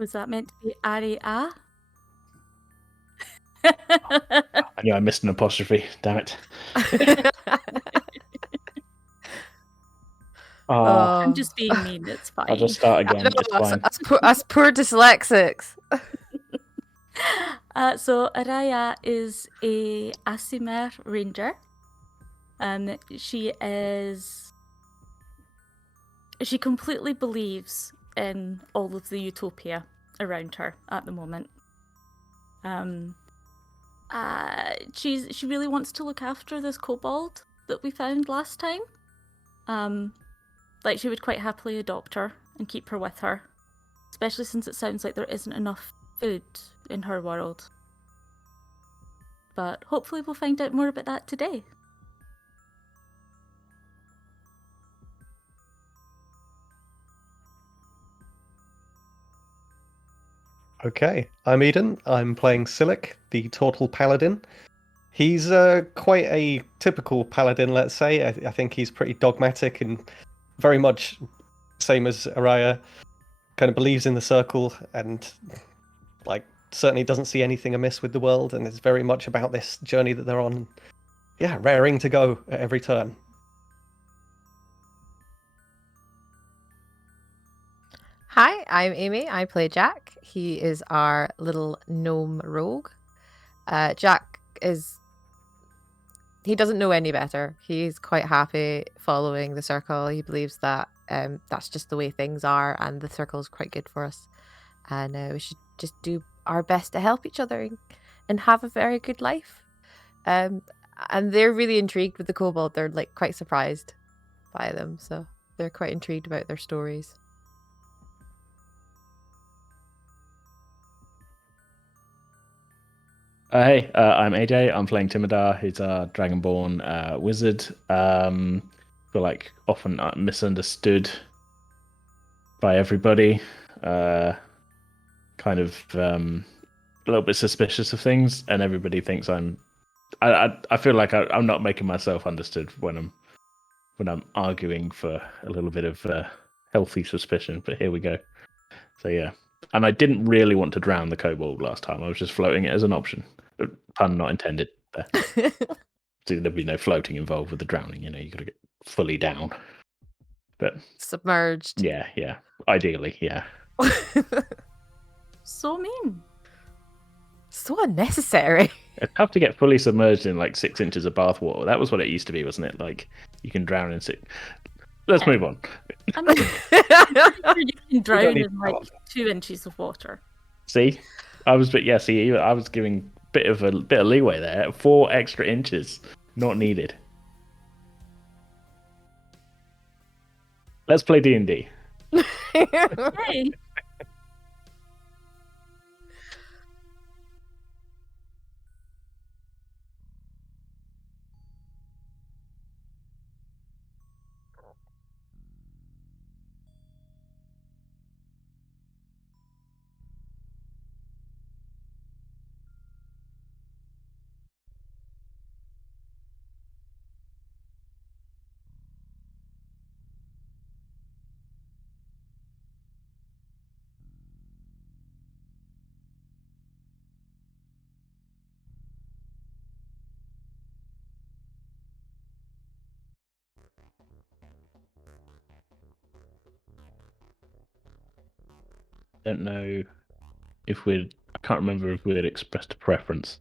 Was that meant to be Aria? I knew I missed an apostrophe. Damn it. I'm just being mean. It's fine. I'll just start again. It's fine. Us poor dyslexics. So Araya is a Aasimar ranger. She completely believes in all of the utopia around her at the moment. She really wants to look after this kobold that we found last time. Like, she would quite happily adopt her and keep her with her, especially since it sounds like there isn't enough food in her world. But hopefully we'll find out more about that today. Okay, I'm Eden. I'm playing Silic, the Turtle Paladin. He's quite a typical paladin, let's say. I think he's pretty dogmatic and very much same as Araya. Kind of believes in the circle and like certainly doesn't see anything amiss with the world, and is very much about this journey that they're on. Yeah, raring to go at every turn. Hi, I'm Amy. I play Jack. He is our little gnome rogue. Jack he doesn't know any better. He's quite happy following the circle. He believes that that's just the way things are, and the circle is quite good for us. And we should just do our best to help each other and have a very good life. And they're really intrigued with the kobold. They're like quite surprised by them, so they're quite intrigued about their stories. Hey, I'm AJ. I'm playing Timidar. He's a Dragonborn wizard. Feel like often misunderstood by everybody. Kind of a little bit suspicious of things, and everybody thinks I feel like I'm not making myself understood when I'm arguing for a little bit of healthy suspicion. But here we go. So yeah. And I didn't really want to drown the kobold last time. I was just floating it as an option. Pun not intended there. So there'd be no floating involved with the drowning. You got to get fully down. But submerged. Yeah. Ideally, yeah. So mean. So unnecessary. It's tough to get fully submerged in like 6 inches of bath water. That was what it used to be, wasn't it? Like you can drown in 6. Let's move on. I mean, you can drown in like 2 inches of water. See, I was giving a bit of leeway there. 4 extra inches, not needed. Let's play D&D. Hey. Don't know if I can't remember if we had expressed a preference.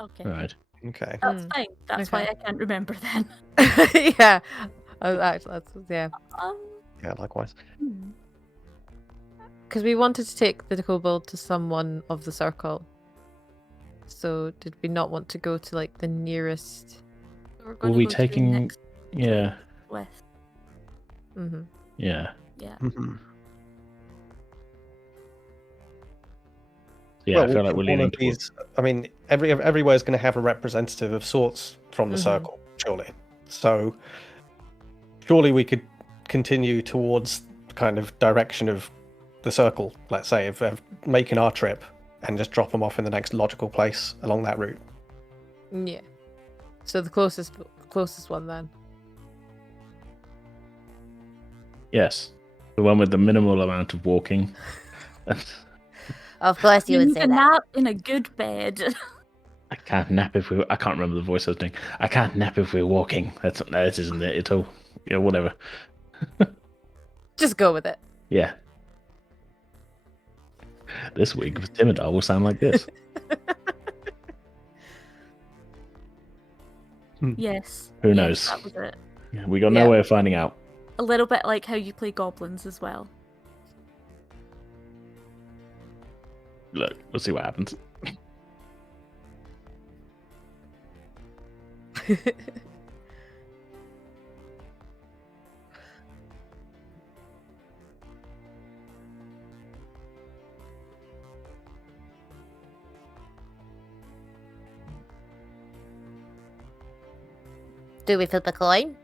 Okay. Right. Okay. That's fine. That's why I can't remember then. Yeah. Yeah. Yeah, likewise. Because we wanted to take the kobold to someone of the circle. So did we not want to go to like the nearest? Were we taking? Yeah. With. Mm-hmm. Yeah. Yeah. Mm-hmm. Yeah, well, I feel like we're leaning towards... I mean, everywhere is going to have a representative of sorts from the circle, surely. So, surely we could continue towards the kind of direction of the circle, let's say, of making our trip, and just drop them off in the next logical place along that route. Yeah. So the closest one then. Yes. The one with the minimal amount of walking. Of course you You would need say a that. nap in a good bed. I can't nap if we. I can't remember the voice I was doing. I can't nap if we're walking. That's no, this isn't it at all. Yeah, whatever. Just go with it. Yeah. This week with Timidar will sound like this. Yes. Who yes, knows? That was it. Yeah, we got Yeah. no way of finding out. A little bit like how you play goblins as well. Look, we'll see what happens. Do we flip a coin?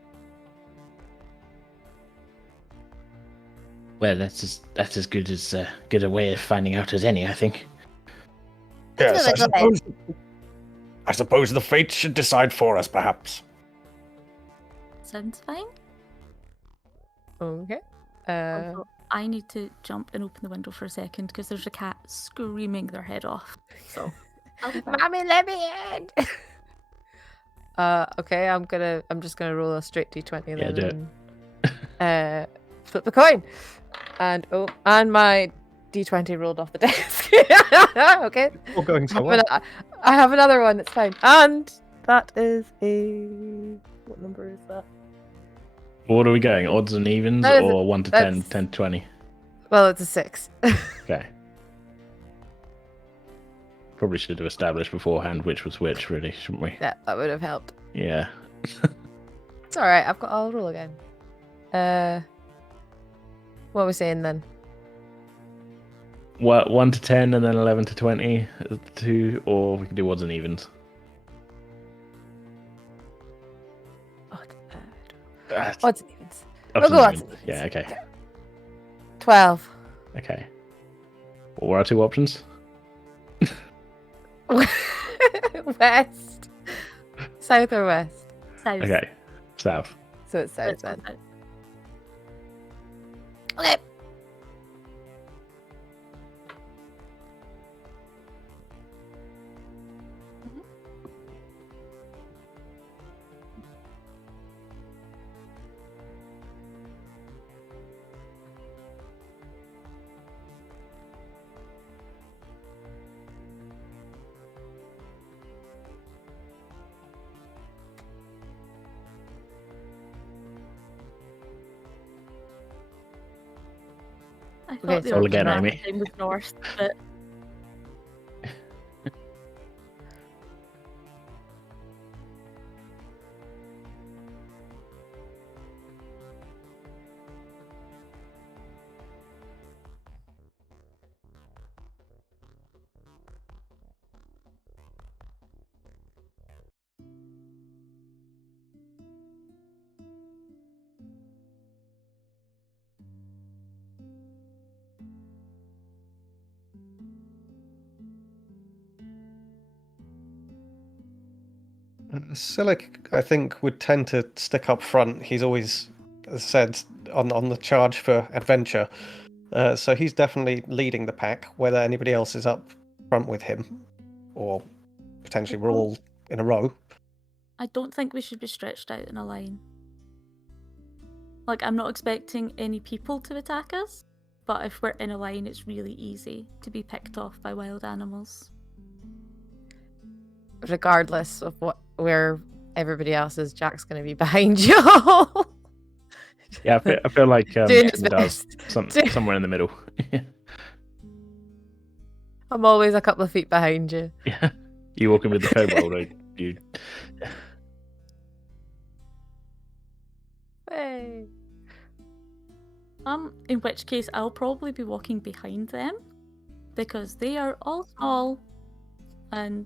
Well, that's as good a way of finding out as any, I think. Let's flip a coin. I suppose the fates should decide for us, perhaps. Sounds fine. Okay. Also, I need to jump and open the window for a second because there's a cat screaming their head off. So, I'll be back. Mommy, let me in. Okay, I'm just gonna roll a straight d20 then. Yeah, do it. Flip the coin, and my d20 rolled off the desk. Okay. All going I so have, well. I have another one. It's fine. And that is a what number is that? What are we going? Odds and evens, That is- or 1 to 10, that's- 10 to 20? Well, it's a 6. Okay. Probably should have established beforehand which was which, really, shouldn't we? Yeah, that would have helped. Yeah. It's all right. I'll roll again. What are we saying then? What, 1 to 10 and then 11 to 20, 2, or we can do odds and evens. Odds and evens. Odds We'll go and odds evens. and Yeah, evens. okay. 12. Okay. What were our two options? West. South or west? South. Okay. South. So it's south Let's go then. south. Okay. I Okay, thought the so Roll order again, last Amy. time was north, but Silic, I think, would tend to stick up front. He's always, as said, on the charge for adventure. So he's definitely leading the pack, whether anybody else is up front with him, or potentially we're all in a row. I don't think we should be stretched out in a line. Like, I'm not expecting any people to attack us, but if we're in a line, it's really easy to be picked off by wild animals. Regardless of where everybody else is, Jack's going to be behind you. Yeah, I feel like Doing his does best. somewhere in the middle. I'm always a couple of feet behind you. Yeah. You walking with the kobold, or you? Hey. In which case, I'll probably be walking behind them because they are all small and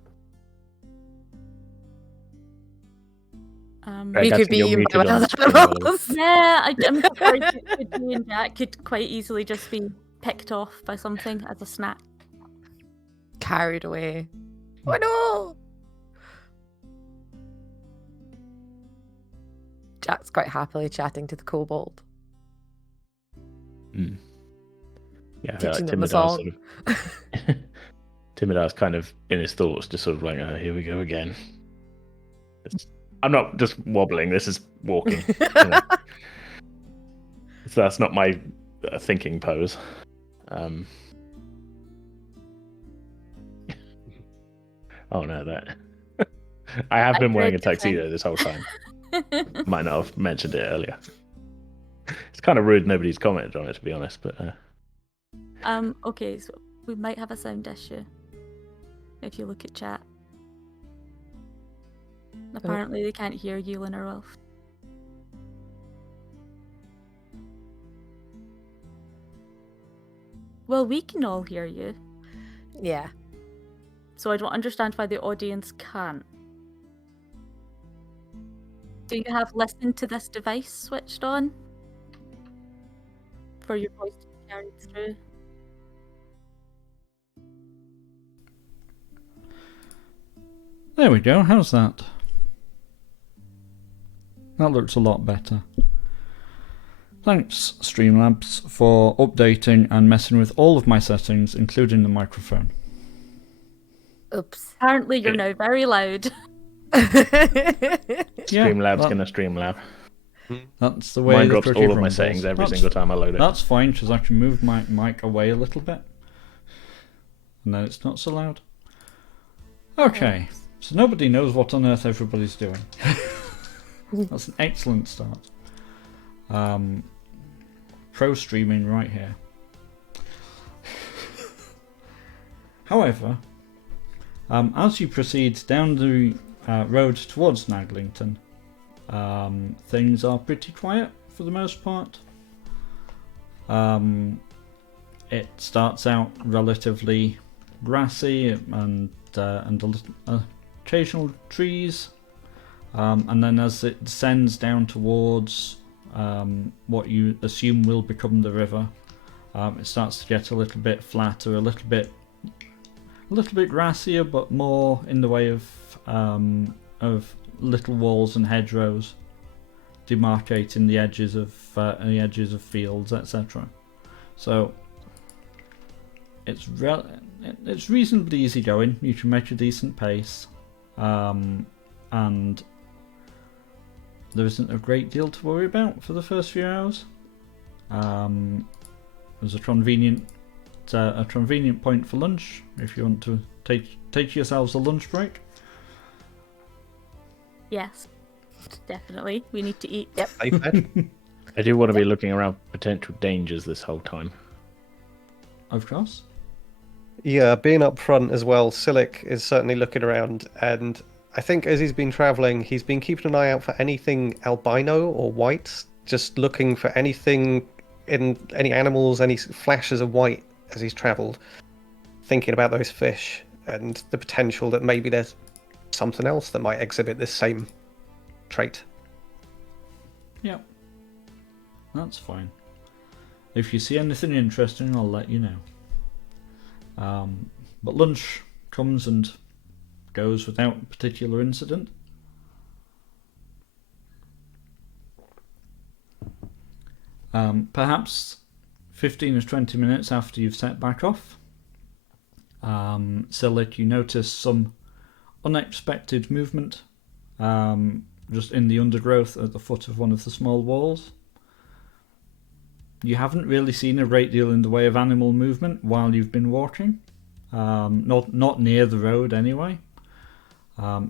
Greg, We I could think be you're eaten by muted on wild screen, by the way. animals. yeah, I'm afraid that you and Jack could quite easily just be picked off by something as a snack. Carried away. Oh no! Jack's quite happily chatting to the kobold. Mm. Yeah, I feel Teaching like them a Timidar's song. sort of Timidar's kind of in his thoughts, just sort of like, oh, here we go again. I'm not just wobbling. This is walking. You know. So that's not my thinking pose. Oh no, that I have been wearing a tuxedo this whole time. Might not have mentioned it earlier. It's kind of rude nobody's commented on it, to be honest. But Okay, so we might have a sound issue if you look at chat. Apparently they can't hear you, Lunrwolf. Well, we can all hear you, Yeah. so I don't understand why the audience can't. Do you have listen to this device switched on for your voice to be carried through? There we go, how's that? That looks a lot better. Thanks, Streamlabs, for updating and messing with all of my settings, including the microphone. Oops. Apparently you're now very loud. Streamlabs gonna Streamlab. That's the way Mine the drops cookie all of my crumbles. settings every single time I load it. That's fine, because I can move my mic away a little bit. And then it's not so loud. Okay, so nobody knows what on earth everybody's doing. That's an excellent start. Pro streaming right here. However, as you proceed down the road towards Naglington, things are pretty quiet for the most part. It starts out relatively grassy and occasional trees, and then as it descends down towards what you assume will become the river, it starts to get a little bit flatter, a little bit grassier, but more in the way of little walls and hedgerows demarcating the edges of fields, etc. So it's reasonably easy going. You can make a decent pace, and there isn't a great deal to worry about for the first few hours. There's a convenient point for lunch if you want to take yourselves a lunch break. Yes, definitely. We need to eat. Yep. I do want to be looking around potential dangers this whole time. Of course. Yeah, being up front as well, Silic is certainly looking around, and I think as he's been travelling, he's been keeping an eye out for anything albino or white, just looking for anything in any animals, any flashes of white as he's travelled, thinking about those fish and the potential that maybe there's something else that might exhibit this same trait. Yep. That's fine. If you see anything interesting, I'll let you know. But lunch comes and goes without particular incident. Perhaps 15 or 20 minutes after you've set back off, Silic, you notice some unexpected movement just in the undergrowth at the foot of one of the small walls. You haven't really seen a great deal in the way of animal movement while you've been walking, not near the road anyway.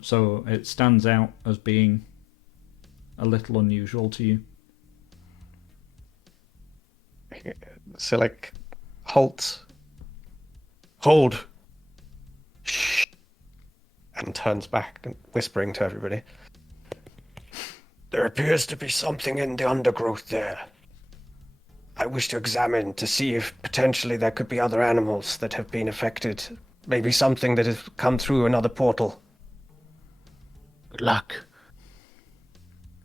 So it stands out as being a little unusual to you. Silic halts, hold, shh, and turns back and whispering to everybody. There appears to be something in the undergrowth there. I wish to examine to see if potentially there could be other animals that have been affected. Maybe something that has come through another portal. Good luck.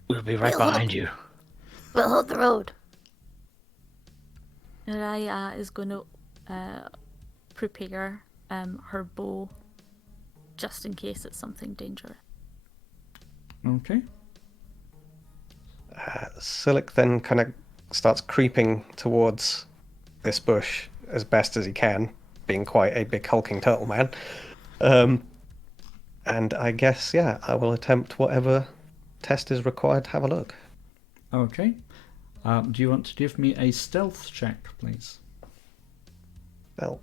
We'll be right behind you. We'll hold the road. Raya is going to prepare her bow just in case it's something dangerous. Okay. Silic then kind of starts creeping towards this bush as best as he can, being quite a big hulking turtle man. And I guess, yeah, I will attempt whatever test is required to have a look. Okay. Do you want to give me a stealth check, please? Well,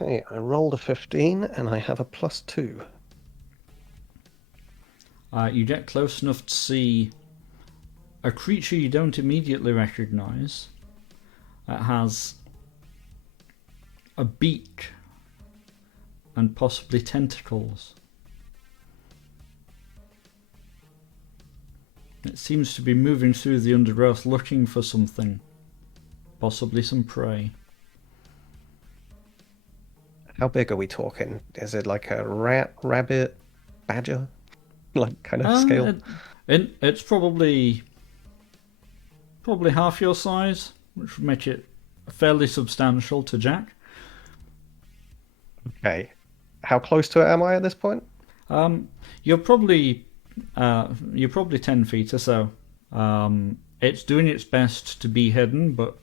okay, I rolled a 15 and I have a +2. You get close enough to see a creature you don't immediately recognise. It has a beak and possibly tentacles. It seems to be moving through the undergrowth looking for something, possibly some prey. How big are we talking? Is it like a rat, rabbit, badger? Like kind of scale? It's probably half your size, which would make it fairly substantial to Jack. Okay. How close to it am I at this point? You're probably 10 feet or so. It's doing its best to be hidden, but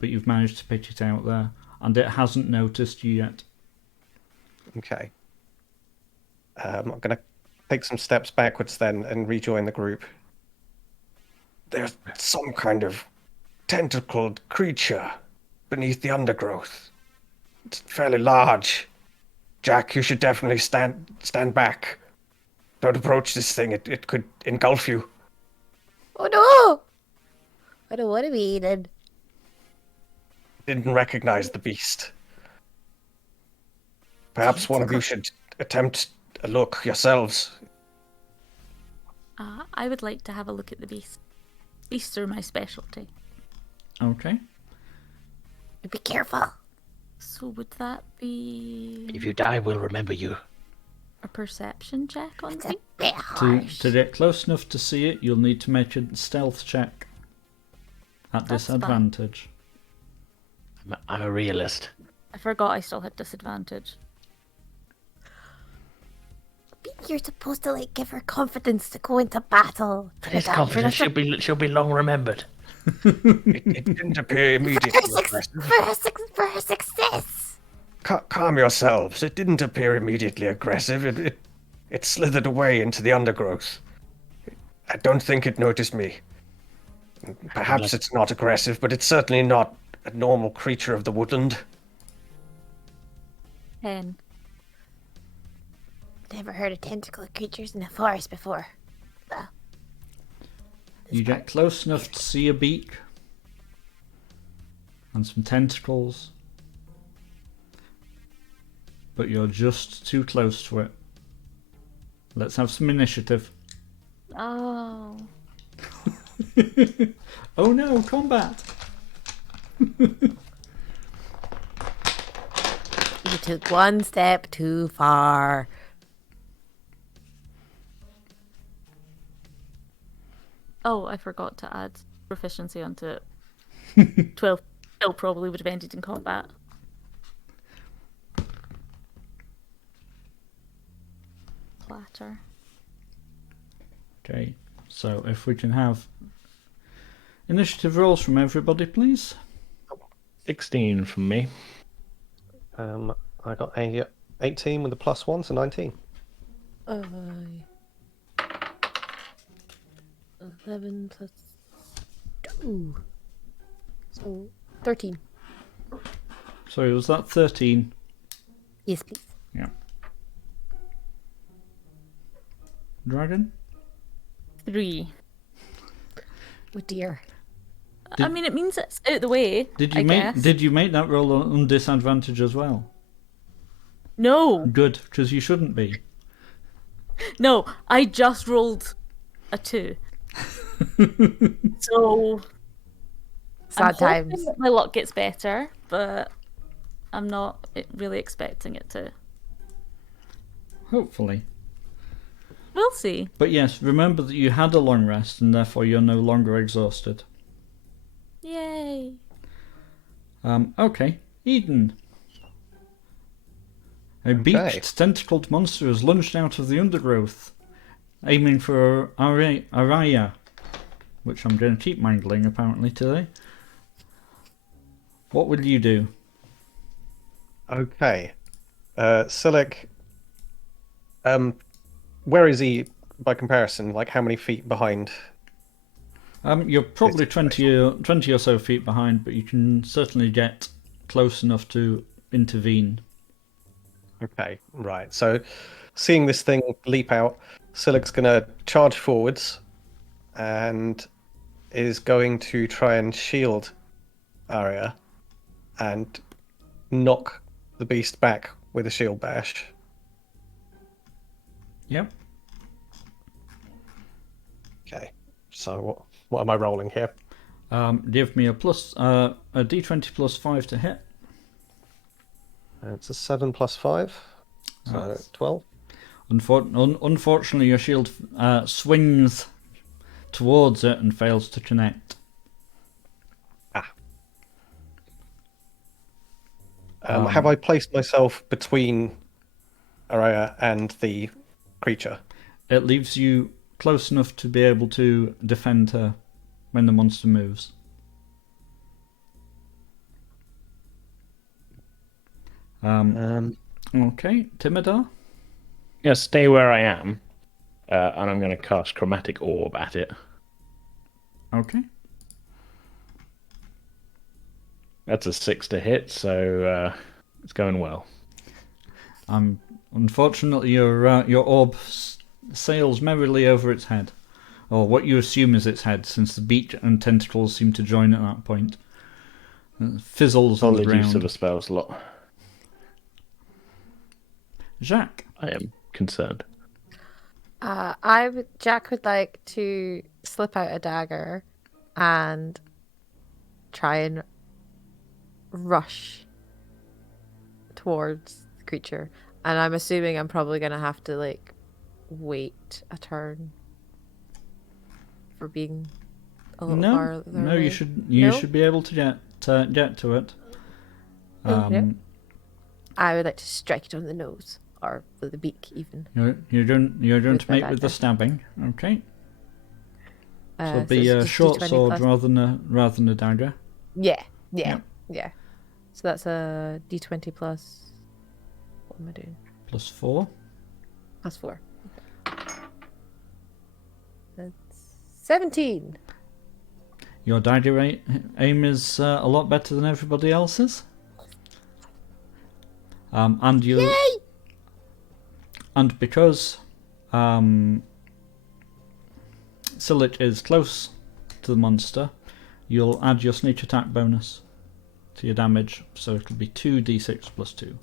you've managed to pick it out there, and it hasn't noticed you yet. Okay. I'm going to take some steps backwards then and rejoin the group. There's some kind of tentacled creature beneath the undergrowth. It's fairly large. Jack, you should definitely stand back. Don't approach this thing. It could engulf you. Oh no! I don't want to be eaten. Didn't recognize the beast. Perhaps one of you should attempt a look yourselves. I would like to have a look at the beast. Beasts are my specialty. Okay. Be careful. So would that be If you die, we'll remember you. a perception check on It's me? a bit harsh. To get close enough to see it, you'll need to make a stealth check at That's fine. disadvantage. I'm a realist. I forgot I still had disadvantage. You're supposed to like give her confidence to go into battle. This confidence she'll be long remembered. It didn't appear immediately aggressive. For her success. Calm yourselves. It didn't appear immediately aggressive. It slithered away into the undergrowth. I don't think it noticed me. Perhaps it's not aggressive, but it's certainly not a normal creature of the woodland. 10. Never heard of tentacle creatures in the forest before. You get close enough to see a beak and some tentacles, but you're just too close to it. Let's have some initiative. Oh. Oh no, combat! You took one step too far. Oh, I forgot to add proficiency onto it. 12 still probably would have ended in combat. Clatter. Okay, so if we can have initiative rolls from everybody, please. 16 from me. I got a 18 with a +1, so 19. 11 plus 2. So 13. Sorry, was that 13? Yes, please. Yeah. Dragon? 3. Oh dear. I mean, it means it's out the way. Did I you guess. make that roll on disadvantage as well? No, Good, because you shouldn't be. no, I just rolled a 2. So I'm Sad times. hoping that my luck gets better, but I'm not really expecting it to. Hopefully. We'll see. But yes, remember that you had a long rest and therefore you're no longer exhausted. Yay. Okay. Eden. A beaked, tentacled monster has lunged out of the undergrowth, aiming for Araya, which I'm going to keep mangling apparently today. What will you do? Okay. Silik, where is he by comparison? Like, how many feet behind? You're probably It's 20 or so feet behind, but you can certainly get close enough to intervene. Okay, right. So, seeing this thing leap out, Silik's going to charge forwards and is going to try and shield Arya and knock the beast back with a shield bash. Yep. Okay, so what am I rolling here? Give me a d20 plus 5 to hit. It's a 7 plus 5, so 12. Unfortunately, your shield swings towards it and fails to connect. Have I placed myself between Araya and the creature? It leaves you close enough to be able to defend her when the monster moves. Okay, Timidar? Yeah, stay where I am, and I'm going to cast Chromatic Orb at it. Okay. That's a 6 to hit, so it's going well. Unfortunately, your orb sails merrily over its head, or what you assume is its head, since the beak and tentacles seem to join at that point. It fizzles on the Solid use of ground. a spell slot. Jacques. I am concerned. Jack would like to slip out a dagger and try and rush towards the creature. And I'm assuming I'm probably gonna have to like wait a turn for being a little farther No, away. you should be able to get to it. Okay. I would like to strike it on the nose or with the beak, even. You're going With to my make with the dagger. stabbing. Okay. So it'll So be it's a just short D20 sword plus- rather than a dagger. Yeah. Yep. So that's a D20 plus. What am I doing? Plus 4. Plus 4. Okay. That's 17. Your dagger aim is a lot better than everybody else's. And you. Yay! And because Silich is close to the monster, you'll add your sneak attack bonus to your damage, so it'll be 2d6 plus 2.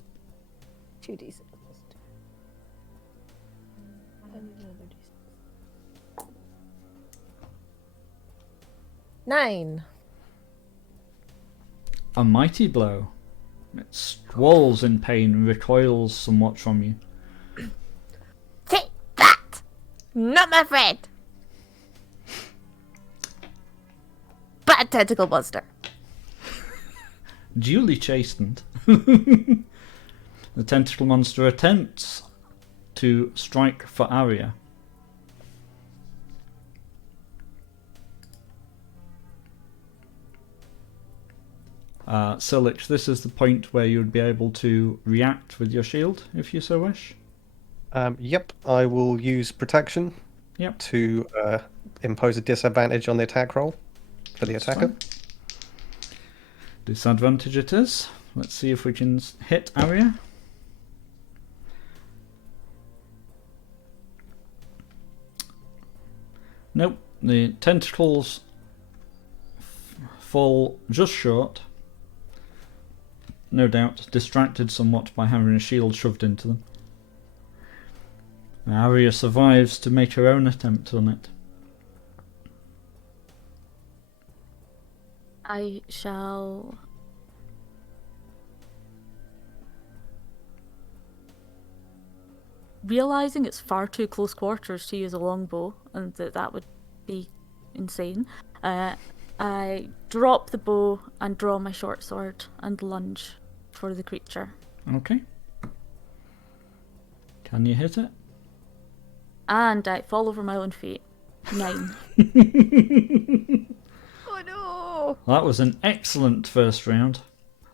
2d6 plus 2. I need another d6. 9. A mighty blow. It squalls in pain and recoils somewhat from you. Take that! Not my friend! Bad tentacle monster. Duly chastened. The tentacle monster attempts to strike for Arya. Silich, this is the point where you would be able to react with your shield, if you so wish. Yep, I will use protection Yep. to impose a disadvantage on the attack roll for the That's attacker. fine. Disadvantage it is. Let's see if we can hit Arya. Nope, the tentacles fall just short. No doubt distracted somewhat by having a shield shoved into them. Arya survives to make her own attempt on it. I shall... Realising it's far too close quarters to use a longbow, and that would be insane, I drop the bow and draw my short sword and lunge for the creature. Okay. Can you hit it? And I fall over my own feet. 9. Oh no! That was an excellent first round.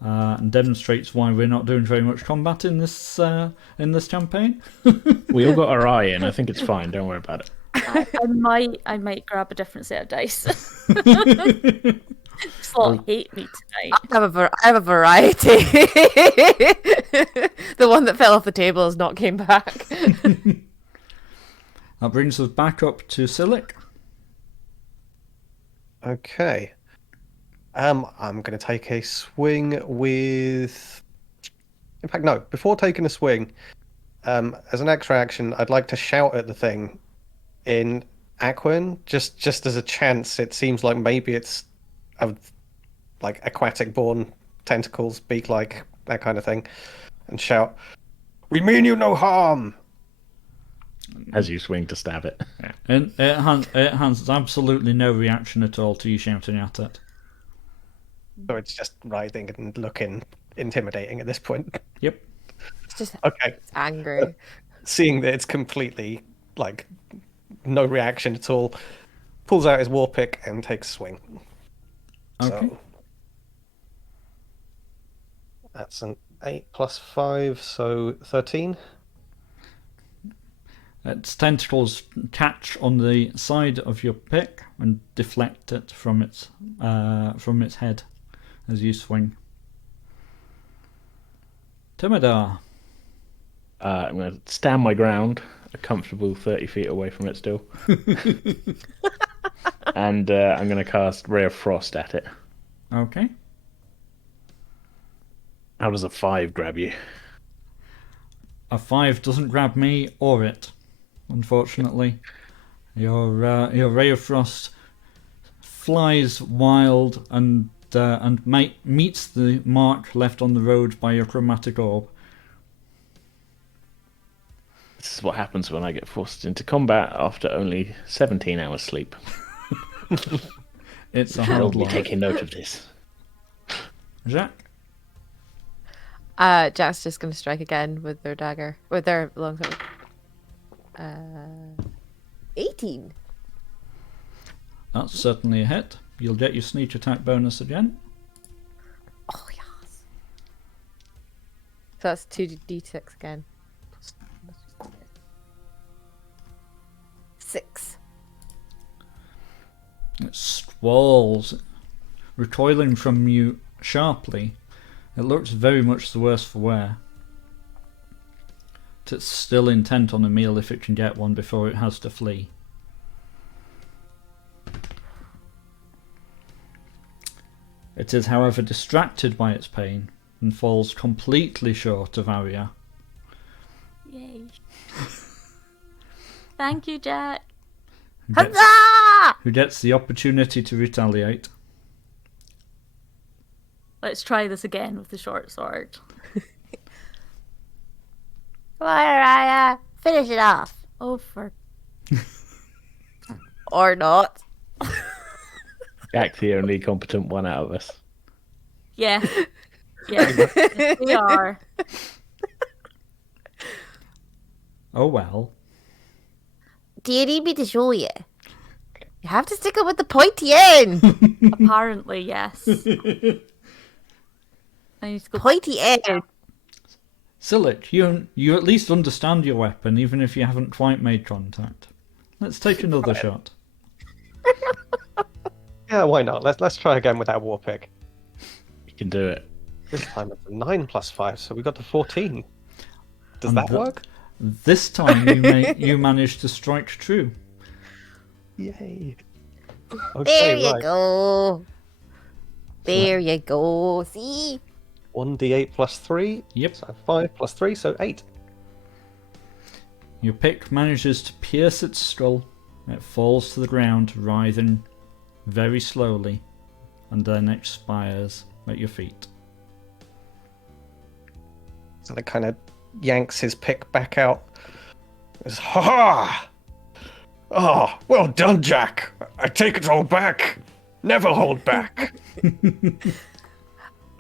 and demonstrates why we're not doing very much combat in this campaign. We all got our eye in. I think it's fine. Don't worry about it. I might grab a different set of dice. Slot hate me tonight. I have a variety. The one that fell off the table has not came back. That brings us back up to Silic. Okay. I'm going to take a swing with. In fact, no. Before taking a swing, as an extra action, I'd like to shout at the thing in Aquan, just as a chance. It seems like maybe it's like aquatic-born tentacles, beak-like, that kind of thing, and shout, "We mean you no harm!" As you swing to stab it. And it has absolutely no reaction at all to you shouting at it. So it's just writhing and looking intimidating at this point. Yep. It's just Okay. it's angry. Seeing that it's completely, like, no reaction at all, pulls out his war pick and takes a swing. Okay. So that's an 8 plus 5, so 13. Its tentacles catch on the side of your pick and deflect it from its head as you swing. Timidar. I'm going to stand my ground, a comfortable 30 feet away from it still. And I'm going to cast Ray of Frost at it. Okay. How does a 5 grab you? A 5 doesn't grab me or it, unfortunately. Your Ray of Frost flies wild and meets the mark left on the road by your chromatic orb. This is what happens when I get forced into combat after only 17 hours sleep. It's a I'll hard be life. taking note of this. Jacques? Jack's just going to strike again with their dagger, with their longsword. 18. That's certainly a hit. You'll get your sneak attack bonus again. Oh yes. So that's 2d6 again. 6. It squalls, recoiling from you sharply. It looks very much the worse for wear. It's still intent on a meal if it can get one before it has to flee. It is, however, distracted by its pain and falls completely short of Arya. Yay. Thank you, Jack. Who gets the opportunity to retaliate. Let's try this again with the short sword. Come on, Araya. Finish it off. Oh, for Or not. Jack's the only competent one out of us. yeah, yeah, we are. Oh well. Do you need me to show you? You have to stick it with the pointy end. Apparently, yes. I need to go. Pointy end. Silic, you at least understand your weapon, even if you haven't quite made contact. Let's take another shot. Yeah, why not? Let's try again with that war pick. You can do it. This time it's a 9 plus 5, so we got to 14. Does And that work? This time you managed to strike true. Yay. There Okay, you right. go. There you go. See? 1d8 plus 3. Yep. So 5 plus 3, so 8. Your pick manages to pierce its skull. It falls to the ground, writhing very slowly, and then expires at your feet. So it kind of yanks his pick back out. It's, ha ha! Oh, well done, Jack. I take it all back. Never hold back.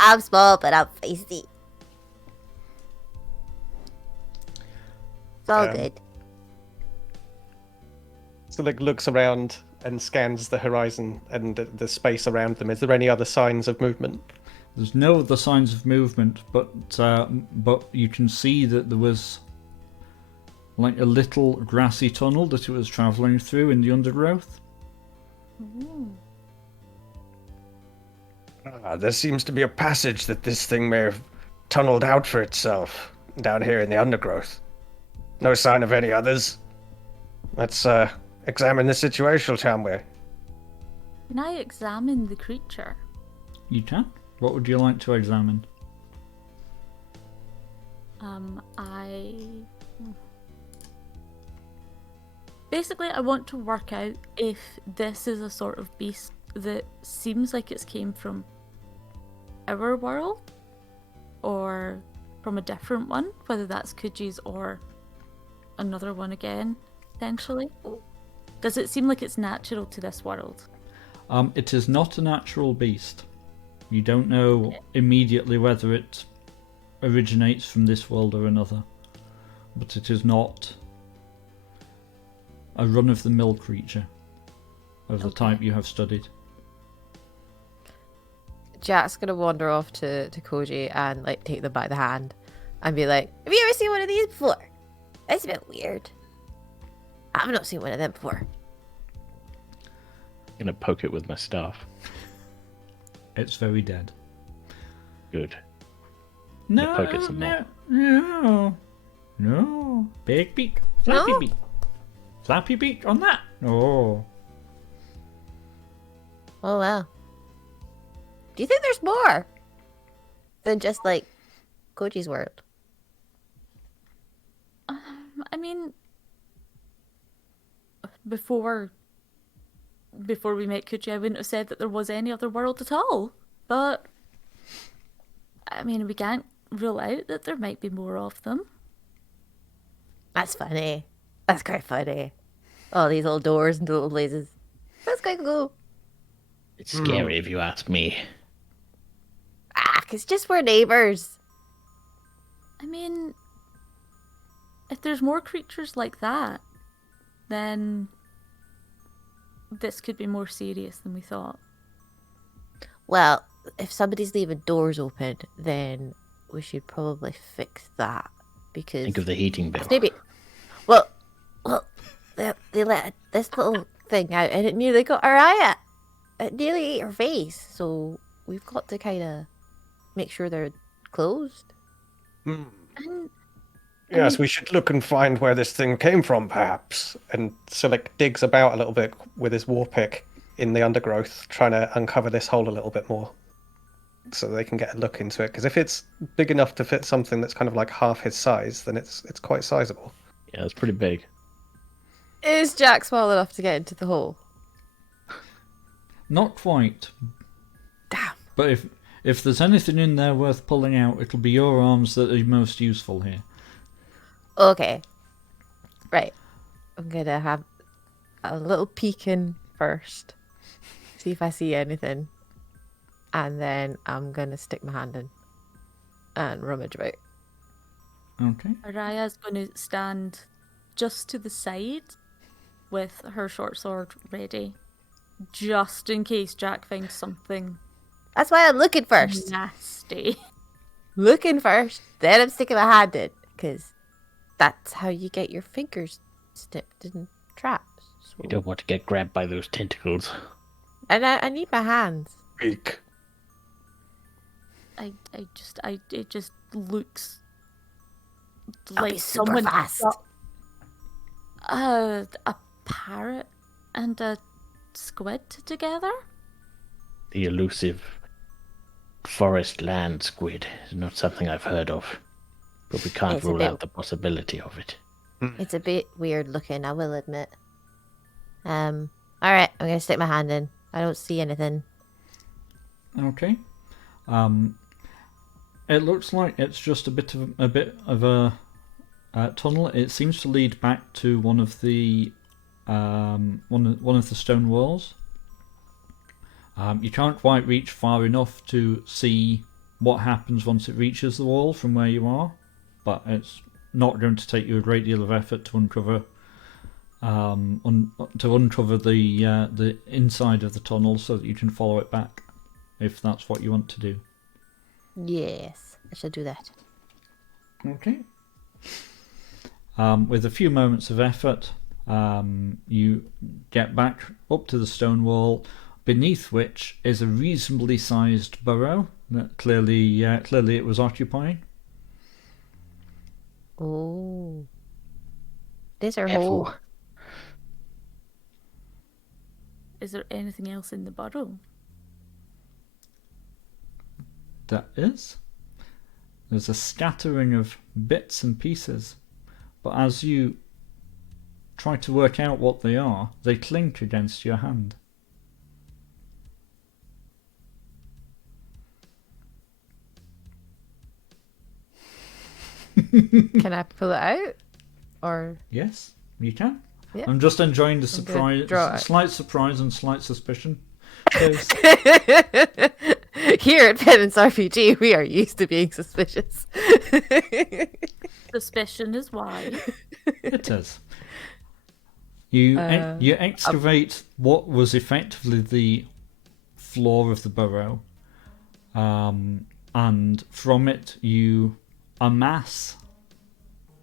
I'm small, but I'm feisty. It's all good. So like looks around and scans the horizon and the space around them. Is there any other signs of movement? There's no other signs of movement, but you can see that there was like a little grassy tunnel that it was travelling through in the undergrowth. There seems to be a passage that this thing may have tunneled out for itself down here in the undergrowth. No sign of any others. Let's examine the situation, shall we? Can I examine the creature? You can. What would you like to examine? Basically, I want to work out if this is a sort of beast that seems like it's came from our world or from a different one, whether that's Kuji's or another one again, potentially. Does it seem like it's natural to this world? It is not a natural beast. You don't know immediately whether it originates from this world or another, but it is not a run-of-the-mill creature of the type you have studied. Jack's gonna wander off to Koji and like take them by the hand and be like, "Have you ever seen one of these before? It's a bit weird. I've not seen one of them before." I'm gonna poke it with my staff. It's very dead. Good. No, poke it some more. No. Big beak. Flappy No. beak. Flappy beak on that. No. Oh wow. Do you think there's more than just like Koji's world? I mean, before we met Kuji, I wouldn't have said that there was any other world at all. But I mean, we can't rule out that there might be more of them. That's funny. That's quite funny. All these old doors and little places. That's quite cool. It's scary if you ask me. It's just we're neighbors. I mean, if there's more creatures like that, then this could be more serious than we thought. Well, if somebody's leaving doors open, then we should probably fix that because Think of the heating bill. maybe. Well, they let this little thing out, and it nearly got Araya. It nearly ate her face. So we've got to kind of make sure they're closed. And Yes, we should look and find where this thing came from, perhaps. And Silik digs about a little bit with his war pick in the undergrowth, trying to uncover this hole a little bit more so they can get a look into it. Because if it's big enough to fit something that's kind of like half his size, then it's quite sizable. Yeah, it's pretty big. Is Jack small enough to get into the hole? Not quite. Damn. But if there's anything in there worth pulling out, it'll be your arms that are most useful here. Okay. Right. I'm gonna have a little peek in first. See if I see anything. And then I'm gonna stick my hand in and rummage about. Okay. Araya's going to stand just to the side with her short sword ready, just in case Jack finds something That's why I'm looking first. nasty. Looking first, then I'm sticking my hand in. Because that's how you get your fingers snipped in traps. So... You don't want to get grabbed by those tentacles. And I need my hands. Beak. It just looks I'll like be super someone fast. got a parrot and a squid together. The elusive forest land squid is not something I've heard of, but we can't It's a rule bit- out the possibility of it. It's a bit weird looking, I will admit. Alright, I'm gonna stick my hand in. I don't see anything. Okay. It looks like it's just a bit of a tunnel. It seems to lead back to one of the one of the stone walls. You can't quite reach far enough to see what happens once it reaches the wall from where you are, but it's not going to take you a great deal of effort to uncover the inside of the tunnel so that you can follow it back, if that's what you want to do. Yes, I shall do that. Okay. With a few moments of effort, you get back up to the stone wall, beneath which is a reasonably sized burrow that clearly it was occupying. Oh. There's our Careful. hole. Is there anything else in the burrow? There's a scattering of bits and pieces, but as you try to work out what they are, they clink against your hand. Can I pull it out? Or Yes, you can. Yeah. I'm just enjoying the I'm gonna surprise, draw it. slight surprise and slight suspicion. 'Cause here at Penance RPG, we are used to being suspicious. Suspicion is why. it is. You you excavate what was effectively the floor of the burrow, and from it you amass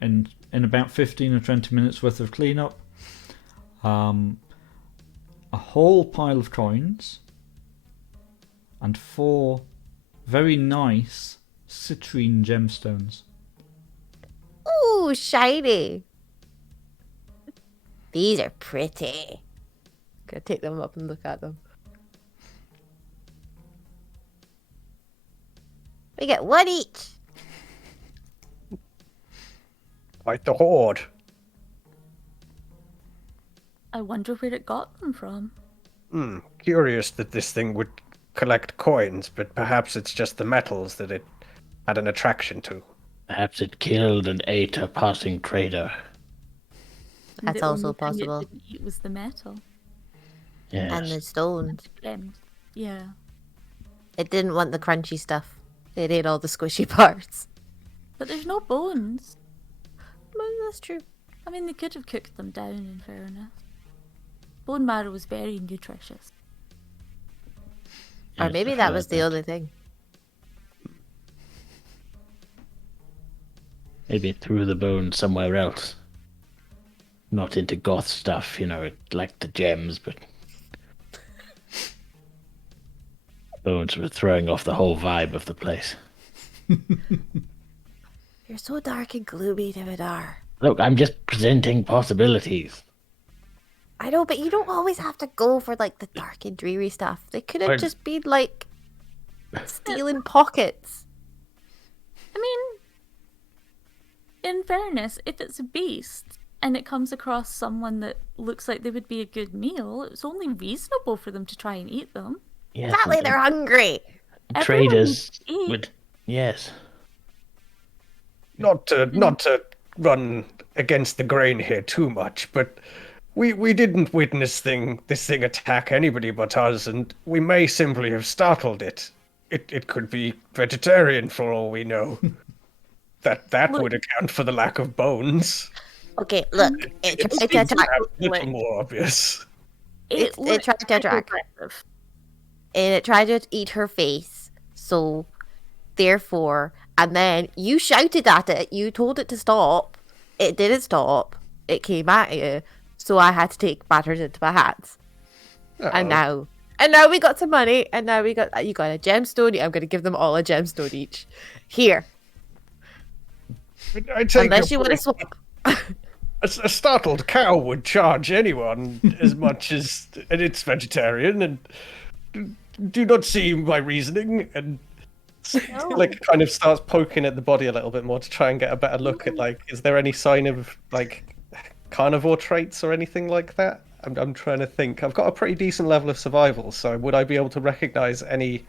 in about 15 or 20 minutes worth of cleanup a whole pile of coins and 4 very nice citrine gemstones. Ooh, shiny. These are pretty. Gonna take them up and look at them. We get 1 each. Quite the hoard. I wonder where it got them from. Curious that this thing would collect coins, but perhaps it's just the metals that it had an attraction to. Perhaps it killed and ate a passing trader. And That's the also only thing possible. It didn't eat was the metal. Yes. And the stones. Gems. Yeah. It didn't want the crunchy stuff. It ate all the squishy parts. But there's no bones. Well, that's true. I mean, they could have cooked them down, in fairness. Bone marrow was very nutritious. Or Yes, maybe I've that heard was the other thing. Maybe it threw the bone somewhere else. Not into goth stuff, like the gems, but bones were throwing off the whole vibe of the place. You're so dark and gloomy, Dimidar. Look, I'm just presenting possibilities. I know, but you don't always have to go for like the dark and dreary stuff. They could have Well- just been like stealing pockets. I mean, in fairness, if it's a beast and it comes across someone that looks like they would be a good meal, it's only reasonable for them to try and eat them. Yes, Exactly, and they're hungry. Everyone traders needs to eat. would. Yes. Not to run against the grain here too much, but we didn't witness this thing attack anybody but us, and we may simply have startled it. It could be vegetarian for all we know. That would account for the lack of bones. Okay, look, it tried to attack. A little more obvious. It looked tried to very attack. aggressive. And it tried to eat her face. So, therefore, and then you shouted at it. You told it to stop. It didn't stop. It came at you. So I had to take matters into my hands. And now we got some money. And now you got a gemstone. I'm going to give them all a gemstone each. Here, I take unless your you want to point. swap. A startled cow would charge anyone as much as, and it's vegetarian, and do not see my reasoning, and like kind of starts poking at the body a little bit more to try and get a better look at like, is there any sign of like carnivore traits or anything like that? I'm trying to think. I've got a pretty decent level of survival, so would I be able to recognize any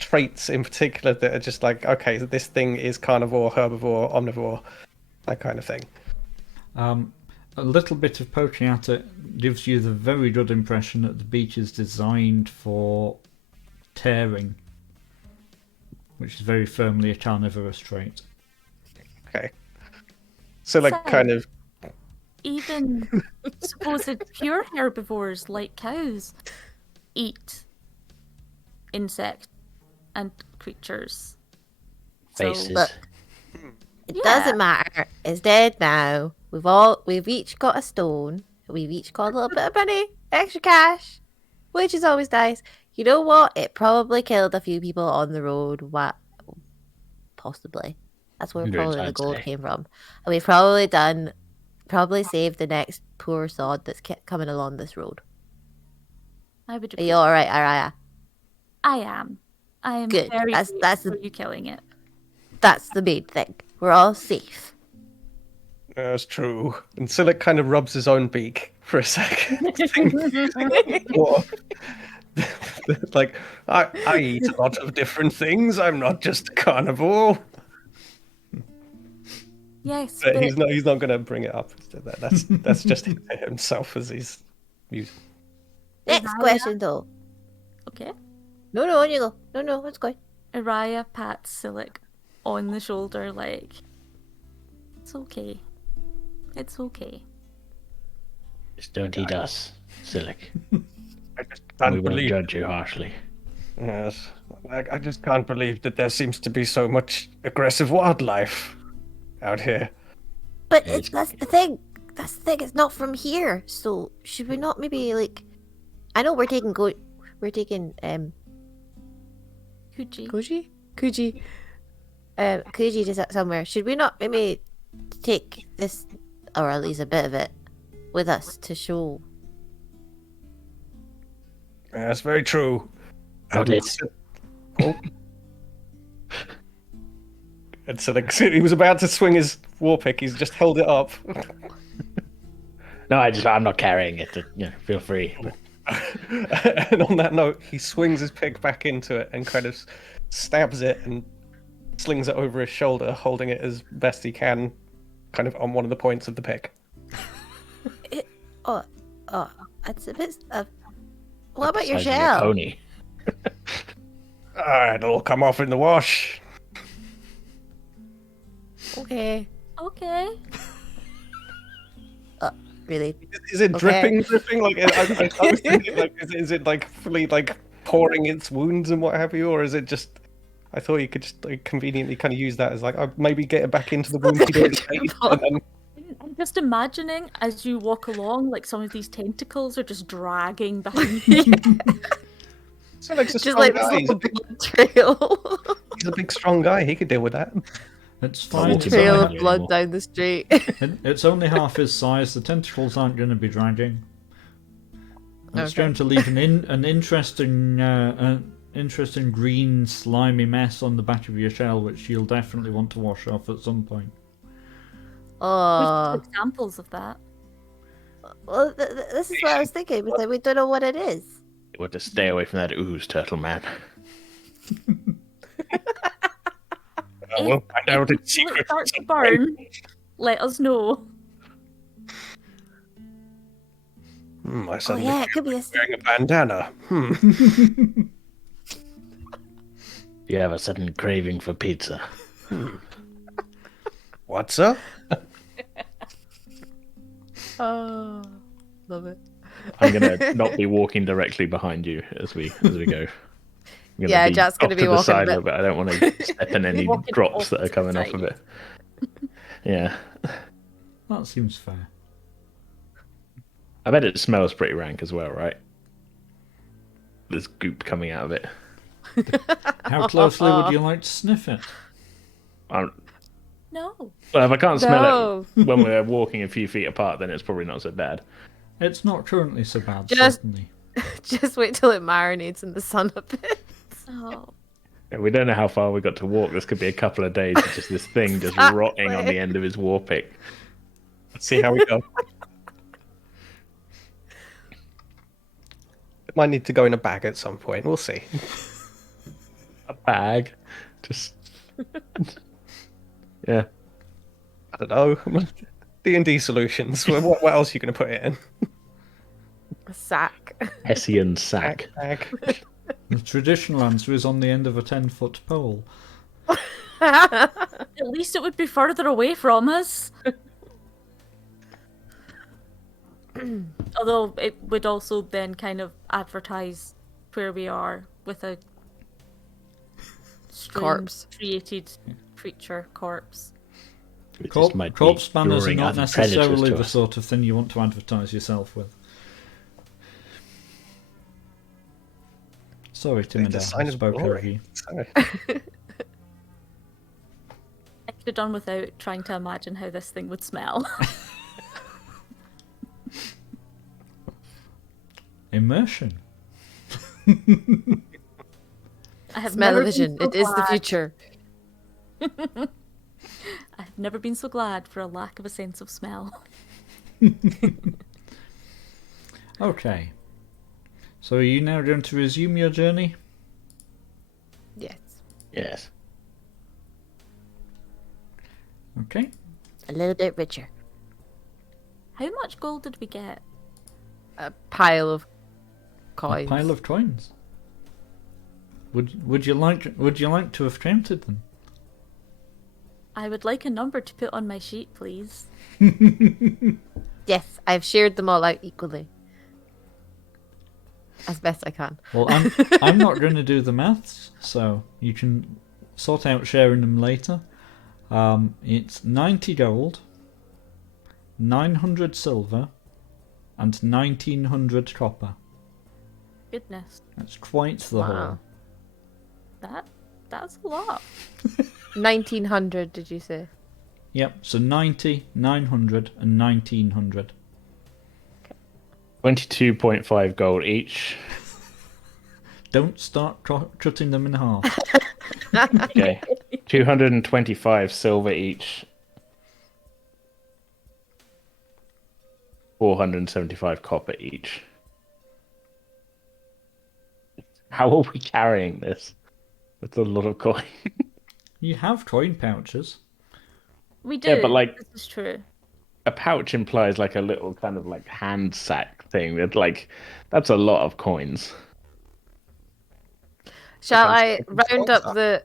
traits in particular that are just like, okay, this thing is carnivore, herbivore, omnivore, that kind of thing? A little bit of poking at it gives you the very good impression that the beach is designed for tearing, which is very firmly a carnivorous trait. Okay. So like So- kind of Even supposed pure herbivores like cows eat insects and creatures faces. Look, it Yeah. doesn't matter. It's dead now. We've each got a stone. We've each got a little bit of money, extra cash, which is always nice. You know what? It probably killed a few people on the road. What? Possibly. That's where Hundreds, probably the I'd gold say. came from. And we've probably saved the next poor sod that's coming along this road. I would. Are you all right, Araya? I am. I am Good. very That's grateful the for you killing it. that's the main thing. We're all safe. That's true. And Silic kind of rubs his own beak for a second. What? Like, I eat a lot of different things. I'm not just a carnivore. Yes, But but he's not going to bring it up. That's just himself as he's used. Next Araya? question, though. Okay. No, on you go. No, let's go. Araya pats Silic on the shoulder like, it's okay. It's okay. Just don't eat us, Silic. I just We can't won't believe. judge you harshly. Yes, I just can't believe that there seems to be so much aggressive wildlife out here. But It's- that's the thing. That's the thing. It's not from here. So should we not maybe like? I know we're taking Kuji. Kuji to somewhere. Should we not maybe take this, or at least a bit of it, with us to show? That's very true. Not And it. Oh. And so he was about to swing his war pick. He's just held it up. No, I'm not carrying it. Feel free. But And on that note, he swings his pick back into it and kind of stabs it and slings it over his shoulder, holding it as best he can, kind of on one of the points of the pick. That's a bit. What about your size of a shell? pony. It'll come off in the wash. Okay. Okay. Really? Is it Okay. dripping? Like I was thinking, like, is it like fully like pouring its wounds and what have you, or is it just? I thought you could just like conveniently kind of use that as like maybe get it back into the wound he'd already made, and then I'm just imagining as you walk along, like some of these tentacles are just dragging behind you. so like, Just like this he's, little blood trail. he's a big strong guy. He could deal with that. It's I'll fine. walk It's it Trail behind only, of you blood anymore. down the street. it's only half his size. The tentacles aren't going to be dragging. It's Okay. going to leave an interesting green slimy mess on the back of your shell, which you'll definitely want to wash off at some point. Oh, There's examples of that. well, this is what I was thinking. But we don't know what it is. You want to stay away from that ooze, turtle man. We'll find out its If it secret. starts to burn, let us know. I Oh suddenly yeah, it could be a. wearing a bandana. Do you have a sudden craving for pizza? What, sir? Oh, love it. I'm gonna not be walking directly behind you as we go. I'm Yeah, be Jack's gonna off be to the walking a side bit. of it, but I don't want to step in any Walking drops off that are to coming the off of side. it. Yeah, That seems fair. I bet it smells pretty rank as well, right? There's goop coming out of it. How closely would you like to sniff it? Well, No. if I can't smell No. it when we're walking a few feet apart, then it's probably not so bad. It's not currently so bad, Just- certainly. Just wait till it marinates in the sun a bit. Oh. Yeah, we don't know how far we got to walk. This could be a couple of days of just this thing just rotting on Exactly. the end of his war pick. Let's see how we go. It might need to go in a bag at some point. We'll see. A bag, just yeah. I don't know. D&D solutions. What else are you going to put it in? A sack. Hessian sack. Bag. The traditional answer is on the end of a 10-foot pole. At least it would be further away from us. Although it would also then kind of advertise where we are with a strange Corpse. created creature corpse. It just might be Corpse banners are luring not other predators necessarily to the us. sort of thing you want to advertise yourself with. Sorry, The Timidar, sign I is spoke over boring. you. Sorry. I could have done without trying to imagine how this thing would smell. Immersion. I have never been Smell-o-vision. so It is the glad- future. I've never been so glad for a lack of a sense of smell. Okay. So are you now going to resume your journey? Yes. Yes. Okay. A little bit richer. How much gold did we get? A pile of A coins. pile of coins. Would you like to have counted them? I would like a number to put on my sheet, please. Yes, I've shared them all out equally. As best I can. Well, I'm not going to do the maths, so you can sort out sharing them later. It's 90 gold, 900 silver, and 1900 copper. Goodness, That's quite the Wow. haul. that's a lot. 1900, did you say? Yep, so 90, 900, and 1900. 22.5 gold each. Don't start cutting them in half. Okay. 225 silver each. 475 copper each. How are we carrying this? That's a lot of coin. You have coin pouches. We do. Yeah, but, like- this is true. A pouch implies like a little kind of like hand sack thing. That's a lot of coins. Shall I Depends what the round coins up the...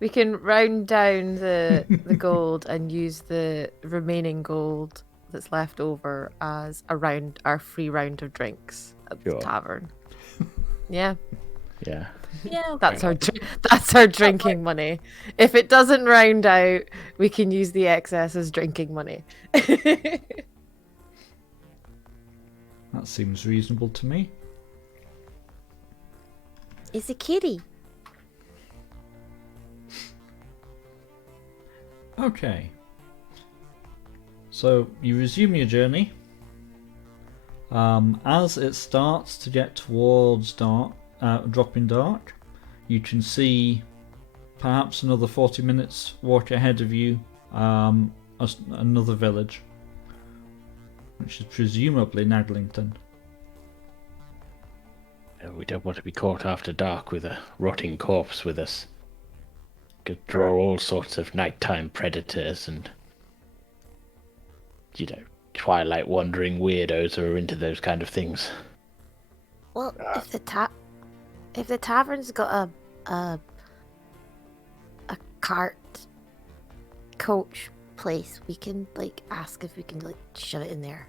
We can round down the gold and use the remaining gold that's left over as our free round of drinks at the Sure. tavern. Yeah, Yeah. Yeah, that's our drinking money. If it doesn't round out, we can use the excess as drinking money. That seems reasonable to me. It's a kitty. Okay. So you resume your journey. As it starts to get towards dark, dropping dark, you can see perhaps another 40 minutes walk ahead of you, another village, which is presumably Naglington. We don't want to be caught after dark with a rotting corpse with us. Could draw all sorts of nighttime predators and, twilight wandering weirdos who are into those kind of things. Well, if the tavern's got a cart coach place, we can ask if we can shove it in there.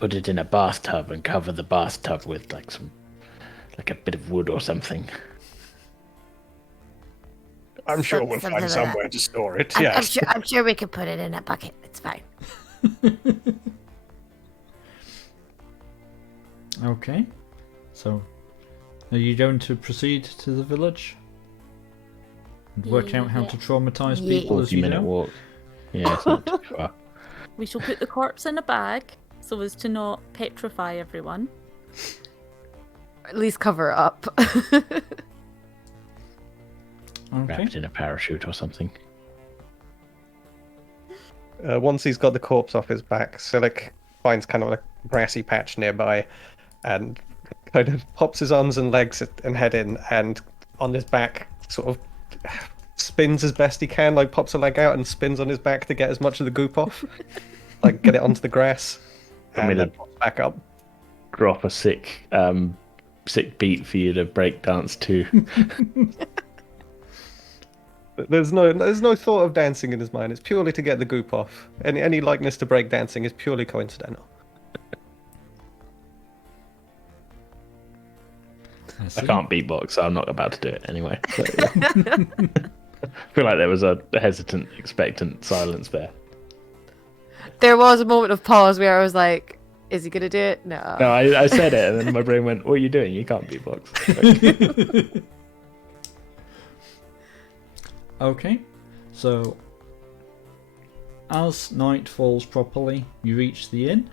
Put it in a bathtub and cover the bathtub with a bit of wood or something. I'm sure we'll Something find like that. somewhere to store it. I'm Yes. sure we could put it in a bucket. It's fine. Okay. So, are you going to proceed to the village and work out how to traumatize Yeah. people as you 40-minute go? walk. Yeah, it's not too far. we shall put the corpse in a bag so as to not petrify everyone. At least cover it up. Okay. Wrapped in a parachute or something. Once he's got the corpse off his back, Silic finds kind of a grassy patch nearby and kind of pops his arms and legs and head in, and on his back sort of spins as best he can, pops a leg out and spins on his back to get as much of the goop off, get it onto the grass, I mean, and then pops back up. Drop a sick beat for you to break dance to. There's no thought of dancing in his mind. It's purely to get the goop off. Any likeness to break dancing is purely coincidental. I can't beatbox, so I'm not about to do it anyway. So, yeah. I feel like there was a hesitant, expectant silence there. There was a moment of pause where I was like, is he going to do it? No. No, I said it, and then my brain went, "What are you doing? You can't beatbox." Okay, so as night falls properly, you reach the inn.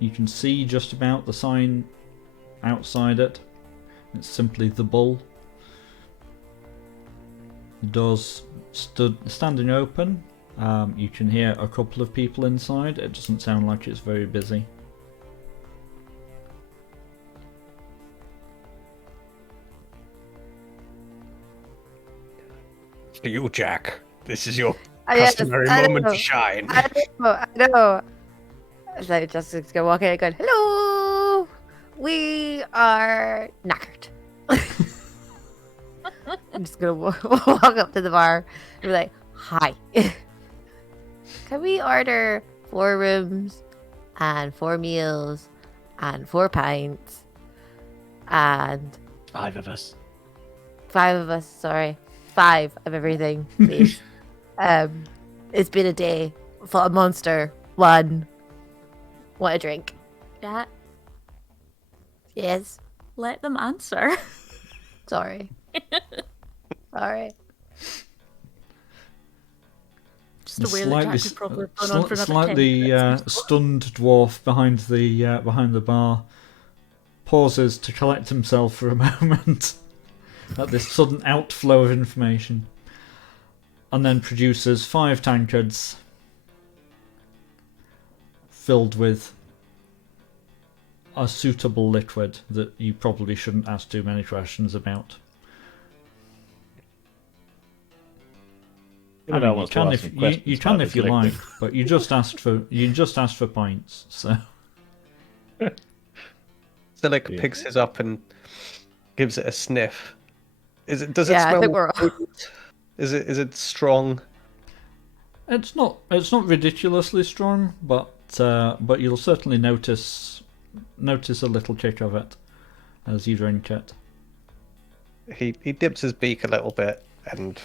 You can see just about the sign outside it. It's simply the Bull. The doors standing open. You can hear a couple of people inside. It doesn't sound like it's very busy. For you, Jack. This is your Yes, customary I moment know. to shine. I know. So just go walking in going, hello! We are knackered. I'm just gonna walk up to the bar and be like, hi. Can we order 4 rooms and 4 meals and 4 pints and 5 of us. 5 of us, sorry. 5 of everything, please. It's been a day. Fought a monster. 1. Want a drink? Yeah, Yes. let them answer. Sorry. Sorry. Just aware that Jack could probably have gone on for another 10 slightly minutes. stunned dwarf behind the bar pauses to collect himself for a moment at this sudden outflow of information, and then produces 5 tankards filled with a suitable liquid that you probably shouldn't ask too many questions about. I mean, you can if you like, but you just asked for pints, so. Silik picks his up and gives it a sniff. Does it Yeah, I smell? think we're- potent? Is it strong? It's not ridiculously strong, but you'll certainly notice a little kick of it as you drink it. He dips his beak a little bit and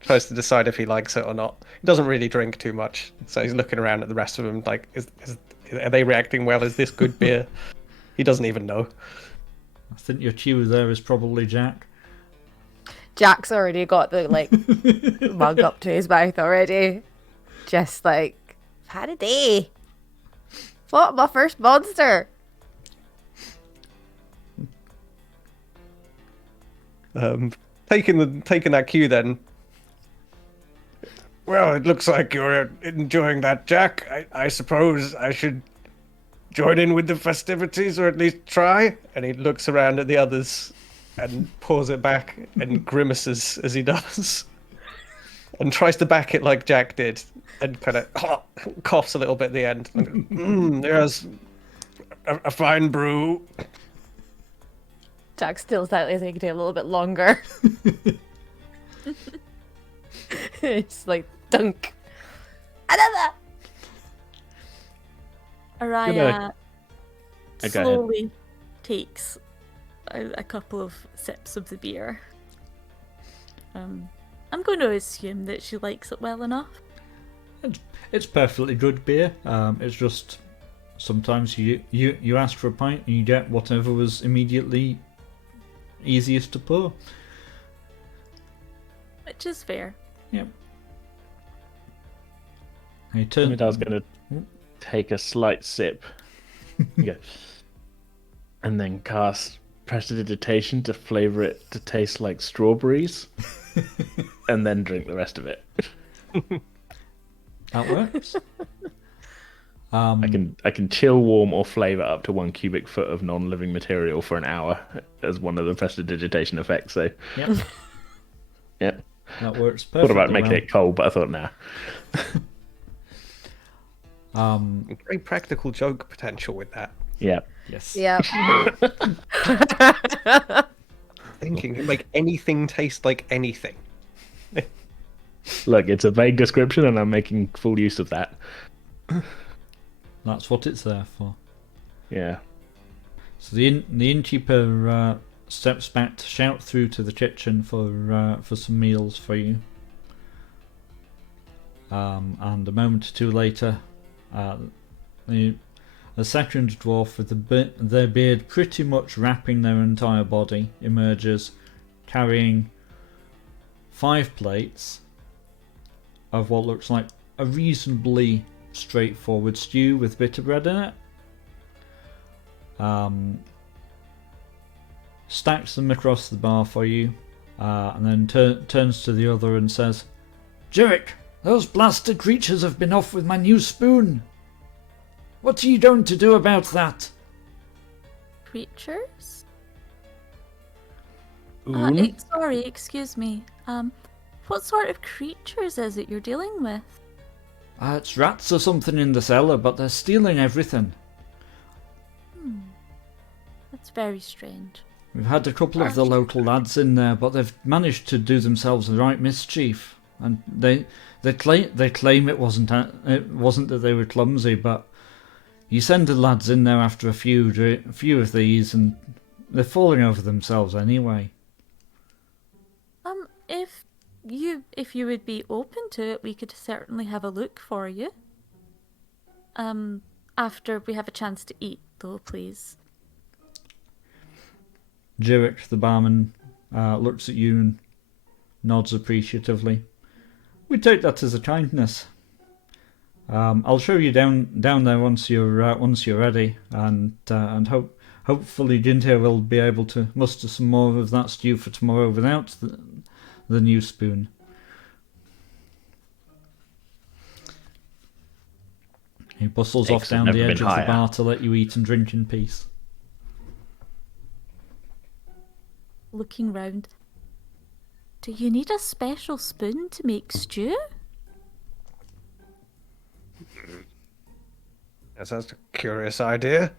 tries to decide if he likes it or not. He doesn't really drink too much, so he's looking around at the rest of them like, are they reacting well? Is this good beer? He doesn't even know. I think your cue there is probably Jack. Jack's already got the mug up to his mouth already. Just like, I've had a day. Fought my first monster. Taking that cue then. Well, it looks like you're enjoying that, Jack. I suppose I should join in with the festivities, or at least try. And he looks around at the others and pours it back and grimaces as he does. And tries to back it like Jack did. And kind of coughs a little bit at the end. There's a fine brew. Jack's still slightly taking it a little bit longer. It's like, dunk. Another! Araya go ahead. slowly takes a couple of sips of the beer. I'm going to assume that she likes it well enough. It's perfectly good beer. It's just sometimes you ask for a pint and you get whatever was immediately easiest to pour. Which is fair. Yep. He turned. I was going to take a slight sip. Yeah. And then cast prestidigitation to flavour it to taste like strawberries. And then drink the rest of it. That works. I can chill, warm, or flavour up to 1 cubic foot of non-living material for an hour as one of the prestidigitation effects. So, Yep. Yep. That works Thought perfectly about making well. it cold, but I thought, nah. Very practical joke potential with that. Yeah. Yes. Yeah. Thinking, make anything taste like anything. Look, it's a vague description, and I'm making full use of that. That's what it's there for. Yeah. So the innkeeper steps back to shout through to the kitchen for some meals for you. And a moment or two later, a second dwarf with their beard pretty much wrapping their entire body emerges, carrying 5 plates of what looks like a reasonably straightforward stew with bitter bread in it. Stacks them across the bar for you, and then turns to the other and says, "Jerick, those blasted creatures have been off with my new spoon. What are you going to do about that?" Creatures? Oon? Sorry, excuse me. What sort of creatures is it you're dealing with? It's rats or something in the cellar, but they're stealing everything. That's very strange. We've had a couple of the local lads in there, but they've managed to do themselves the right mischief. And they claim it wasn't that they were clumsy, but you send the lads in there after a few of these, and they're falling over themselves anyway. If you would be open to it, we could certainly have a look for you. After we have a chance to eat, though, please. Jerick, the barman, looks at you and nods appreciatively. We take that as a kindness. I'll show you down there once you're ready, and hopefully Gintier will be able to muster some more of that stew for tomorrow without the new spoon. He bustles off down the edge of the bar to let you eat and drink in peace. Looking round. Do you need a special spoon to make stew? Yes, that's a curious idea.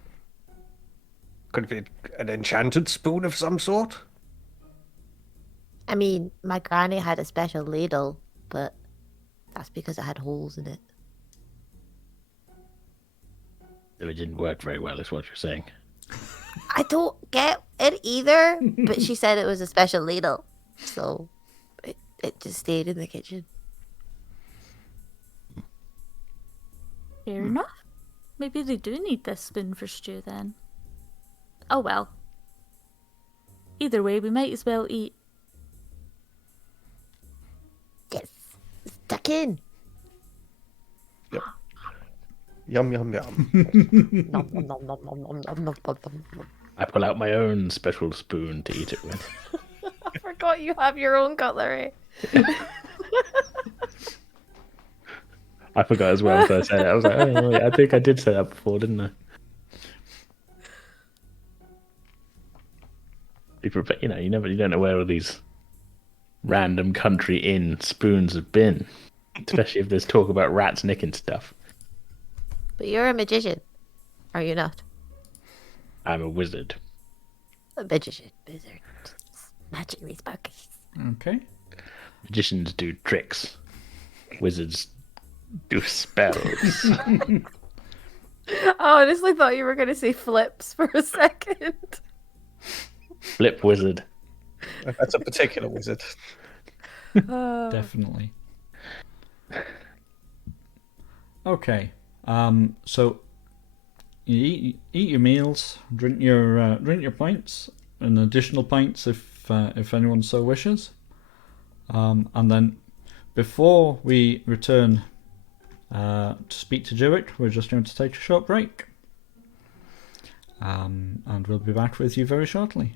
Could it be an enchanted spoon of some sort? I mean, my granny had a special ladle, but that's because it had holes in it. So it didn't work very well, is what you're saying. I don't get it either, but she said it was a special ladle, so it just stayed in the kitchen. Fair enough. Maybe they do need this spoon for stew then. Oh well. Either way, we might as well eat. Yes, stuck in. Yep. Yum, yum, yum. Nom, nom, nom, nom, nom, nom, nom, nom, nom, nom. I pull out my own special spoon to eat it with. I forgot you have your own cutlery. I forgot as well until I said it. I was like, oh, wait, I think I did say that before, didn't I? Be prepared, you don't know where all these random country inn spoons have been, especially if there's talk about rats nicking stuff. But you're a magician, are you not? I'm a wizard. A magician, wizard, magically spooky. Okay. Magicians do tricks. Wizards do spells. I honestly thought you were going to say flips for a second. Flip wizard. That's a particular wizard. Definitely. Okay. So you eat your meals, drink your pints, and additional pints if anyone so wishes. And then before we return to speak to Jerick, we're just going to take a short break. And we'll be back with you very shortly.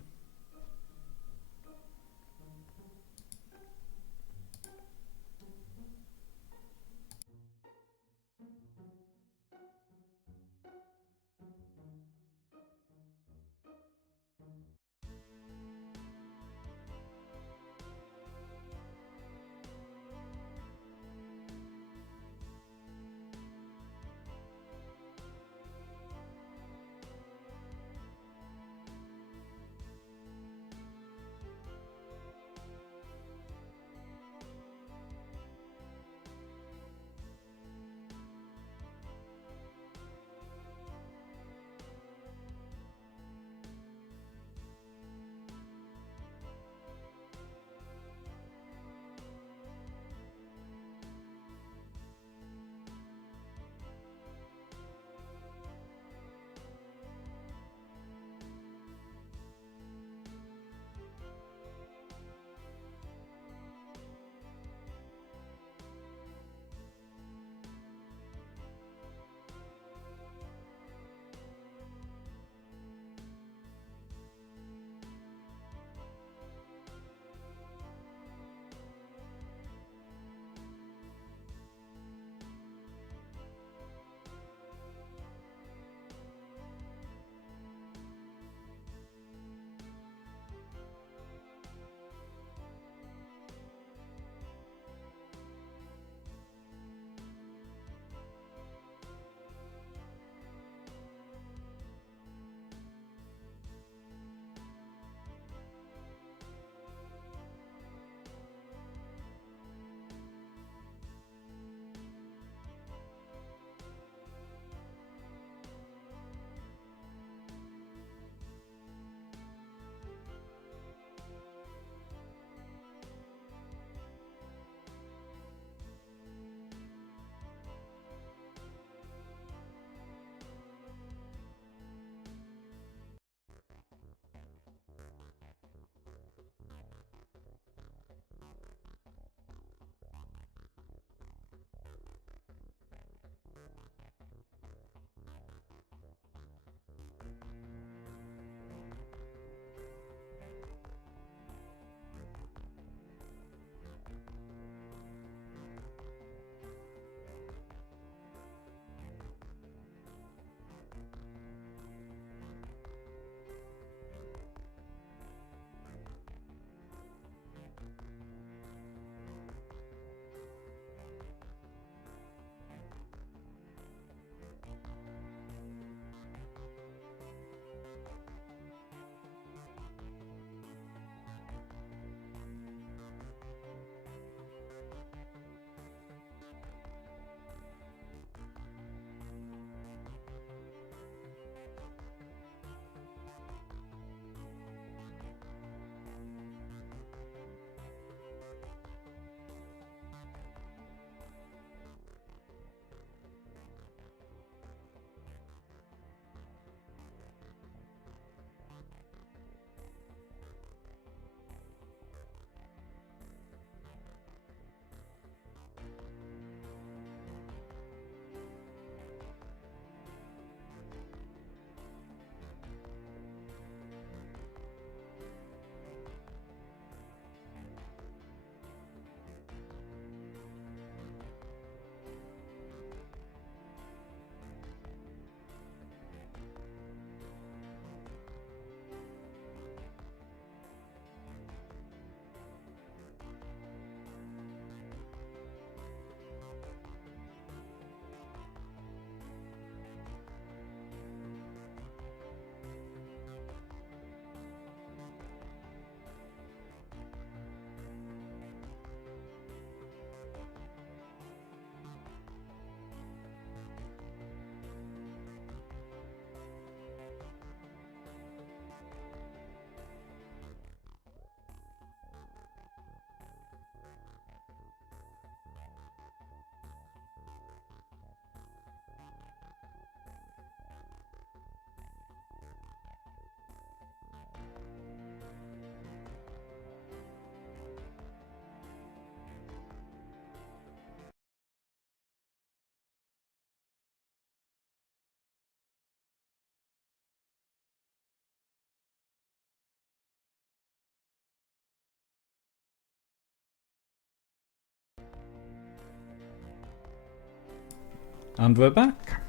And we're back.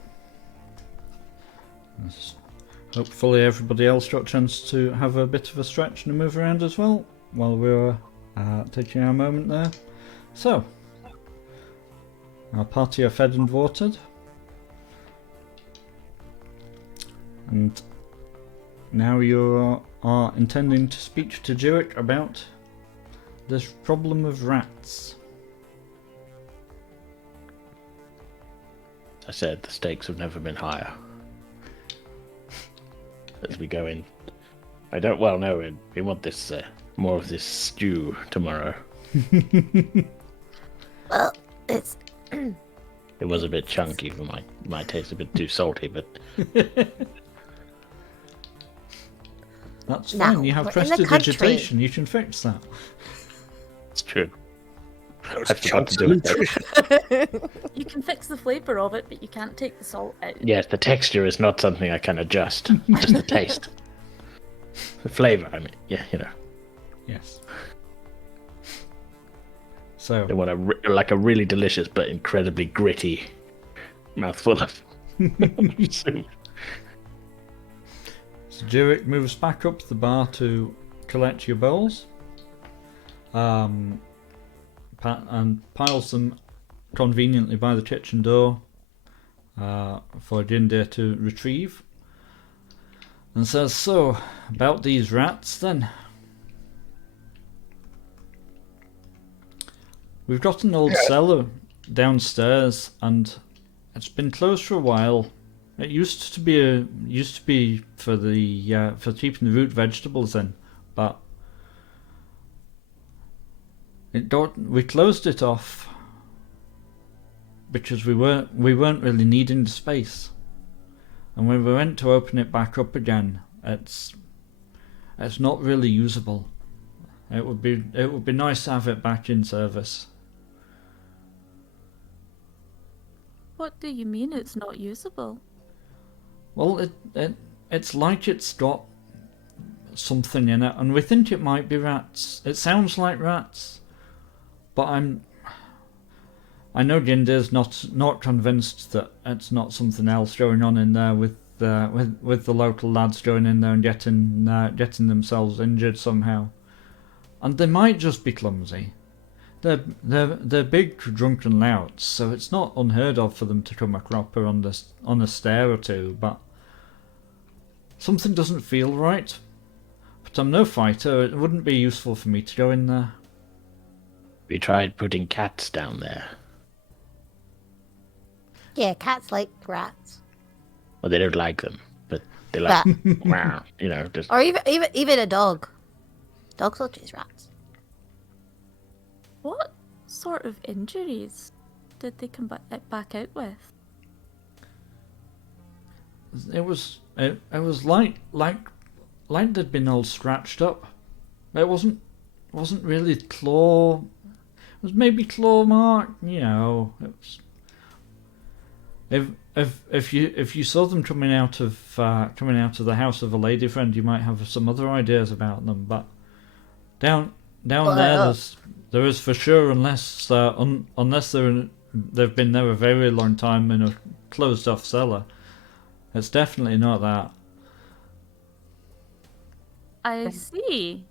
Hopefully everybody else got a chance to have a bit of a stretch and a move around as well while we were taking our moment there. So, our party are fed and watered. And now you are intending to speak to Jurek about this problem of rats. I said the stakes have never been higher. As we go in, I don't well know. We want this more of this stew tomorrow. Well, it's It was a bit chunky for my taste, a bit too salty, but That's Now, fine, you have we're in the prestidigitation, you can fix that. it's true. I forgot to do it. You can fix the flavour of it, but you can't take the salt out. Yes, the texture is not something I can adjust. Just the taste. The flavour, I mean, yeah, you know. Yes. So, They want a really delicious but incredibly gritty mouthful of soup. so Jurek moves back up the bar to collect your bowls. And piles them conveniently by the kitchen door for Jindir to retrieve. And says, so, about these rats then. We've got an old cellar downstairs and it's been closed for a while. It used to be for the for keeping the root vegetables in, but we closed it off because we weren't really needing the space, and when we went to open it back up again, it's not really usable. It would be nice to have it back in service. What do you mean it's not usable? Well, it's like it's got something in it, and we think it might be rats. It sounds like rats. But I know Jindir's not convinced that it's not something else going on in there with the local lads going in there and getting themselves injured somehow, and they might just be clumsy. They're big drunken louts, so it's not unheard of for them to come a cropper on a stair or two. But something doesn't feel right. But I'm no fighter. It wouldn't be useful for me to go in there. We tried putting cats down there. yeah, cats like rats, Well, they don't like them, but they like, wow, you know, just or even a dog. Dogs will chase rats. What sort of injuries did they come back out with? It was like they'd been all scratched up. It wasn't really claw. It was maybe claw mark. You know, it was. If you saw them coming out of the house of a lady friend, you might have some other ideas about them. But down there is for sure, unless they've been there a very long time in a closed off cellar. It's definitely not that. I see.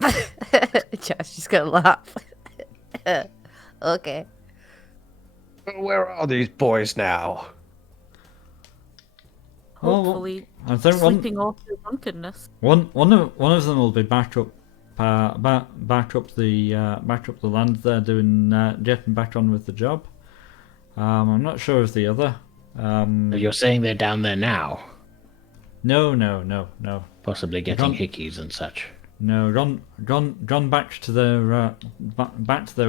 Josh just gonna laugh. Okay. Where are these boys now? Hopefully, I think sleeping off their drunkenness. one of them will be back up the land there, doing getting back on with the job. I'm not sure of the other. you're saying they're down there now, No. possibly getting Gone. hickeys and such. No, gone back to their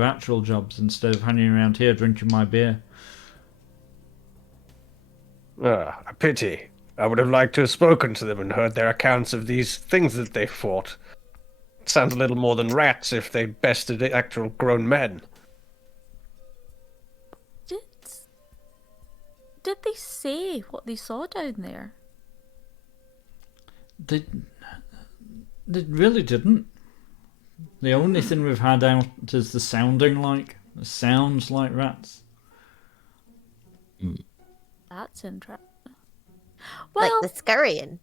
actual jobs instead of hanging around here drinking my beer. A pity. I would have liked to have spoken to them and heard their accounts of these things that they fought. It sounds a little more than rats if they bested actual grown men. Did they say what they saw down there? They really didn't. The only thing we've had out is the sounds like rats. That's interesting. Well, Like the scurrying.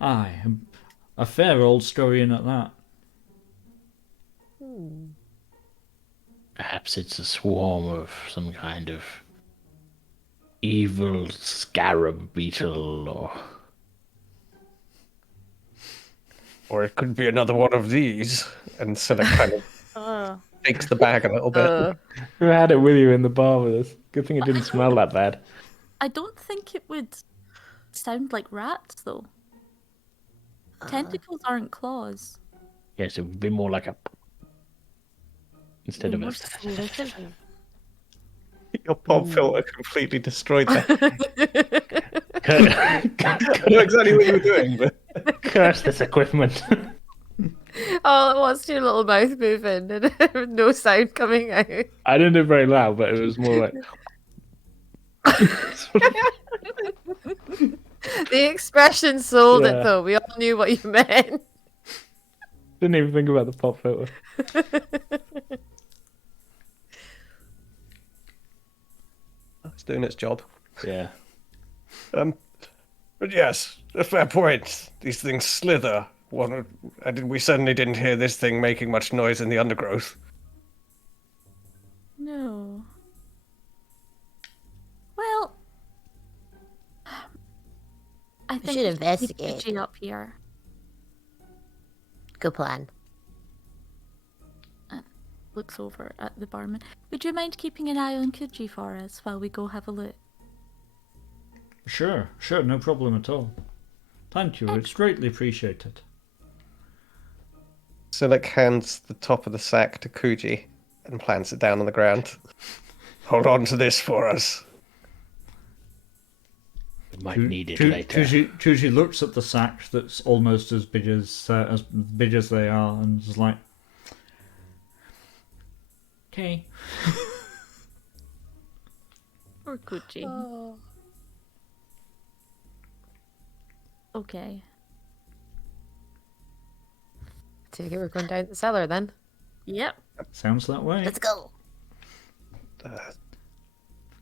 Aye, a fair old scurrying at that. Perhaps it's a swarm of some kind of evil scarab beetle, Or it could be another one of these. And Silic kind of shakes the bag a little bit. Who had it with you in the bar with us? Good thing it didn't smell that bad. I don't think it would sound like rats, though. Tentacles aren't claws. yes, it would be more like a instead They're of more a. slithery. Your pop filter completely destroyed that. Curse I know exactly what you were doing, but this equipment. All it was your little mouth moving and no sound coming out. I didn't do it very loud, but it was more like. The expression sold Yeah. it though. We all knew what you meant. Didn't even think about the pop filter. it's doing its job. Yeah. But yes, a fair point. These things slither. We certainly didn't hear this thing making much noise in the undergrowth. No. Well, I think should we keep investigate. Gigi up here. Good plan. Looks over at the barman. Would you mind keeping an eye on Kuji for us while we go have a look? Sure, no problem at all. Thank you, it's greatly appreciated. Silic hands the top of the sack to Kuji and plants it down on the ground. Hold on to this for us. We might need it later. Chuji looks at the sack that's almost as big as they are, and is like, "Okay." Or Kuji. Okay. Take it, we're going down the cellar then. Yep. Sounds that way. Let's go.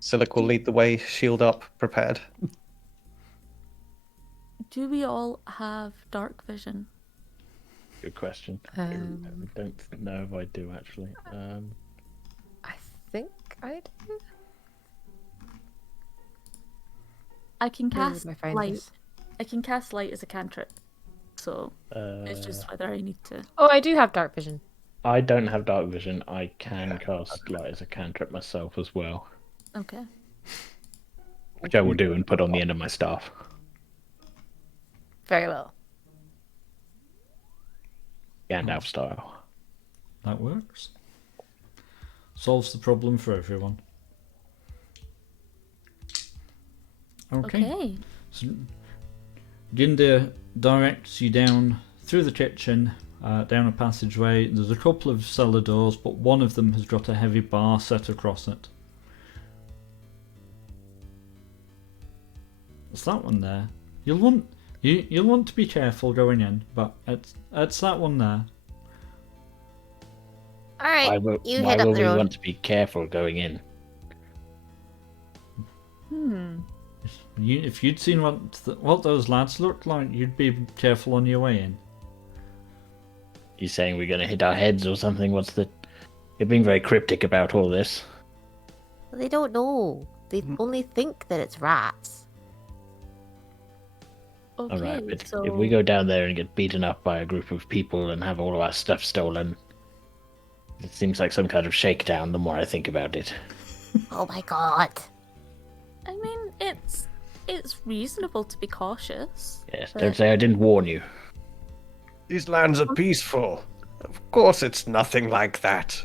Silic will lead the way, shield up, prepared. Do we all have dark vision? Good question. I don't know if I do actually. I think I do. I can Where would cast I find light. this? I can cast light as a cantrip. So it's Uh, just whether I need to. Oh, I do have dark vision. I don't have dark vision. I can cast light as a cantrip myself as well, Okay. which I will do and put on the end of my staff. Very well. Gandalf style. That works. Solves the problem for everyone. Okay. So, Jinder directs you down through the kitchen, down a passageway. There's a couple of cellar doors, but one of them has got a heavy bar set across it. It's that one there. You'll want to be careful going in, but it's that one there. All right, Why will you head up we the road. want to be careful going in? If you'd seen what those lads looked like, you'd be careful on your way in. You saying we're going to hit our heads or something? You're being very cryptic about all this. They don't know. They only think that it's rats. Okay. All right, but so if we go down there and get beaten up by a group of people and have all of our stuff stolen, it seems like some kind of shakedown. The more I think about it. Oh my god. I mean, it's reasonable to be cautious. Yes, but- don't say I didn't warn you. These lands are peaceful. Of course it's nothing like that.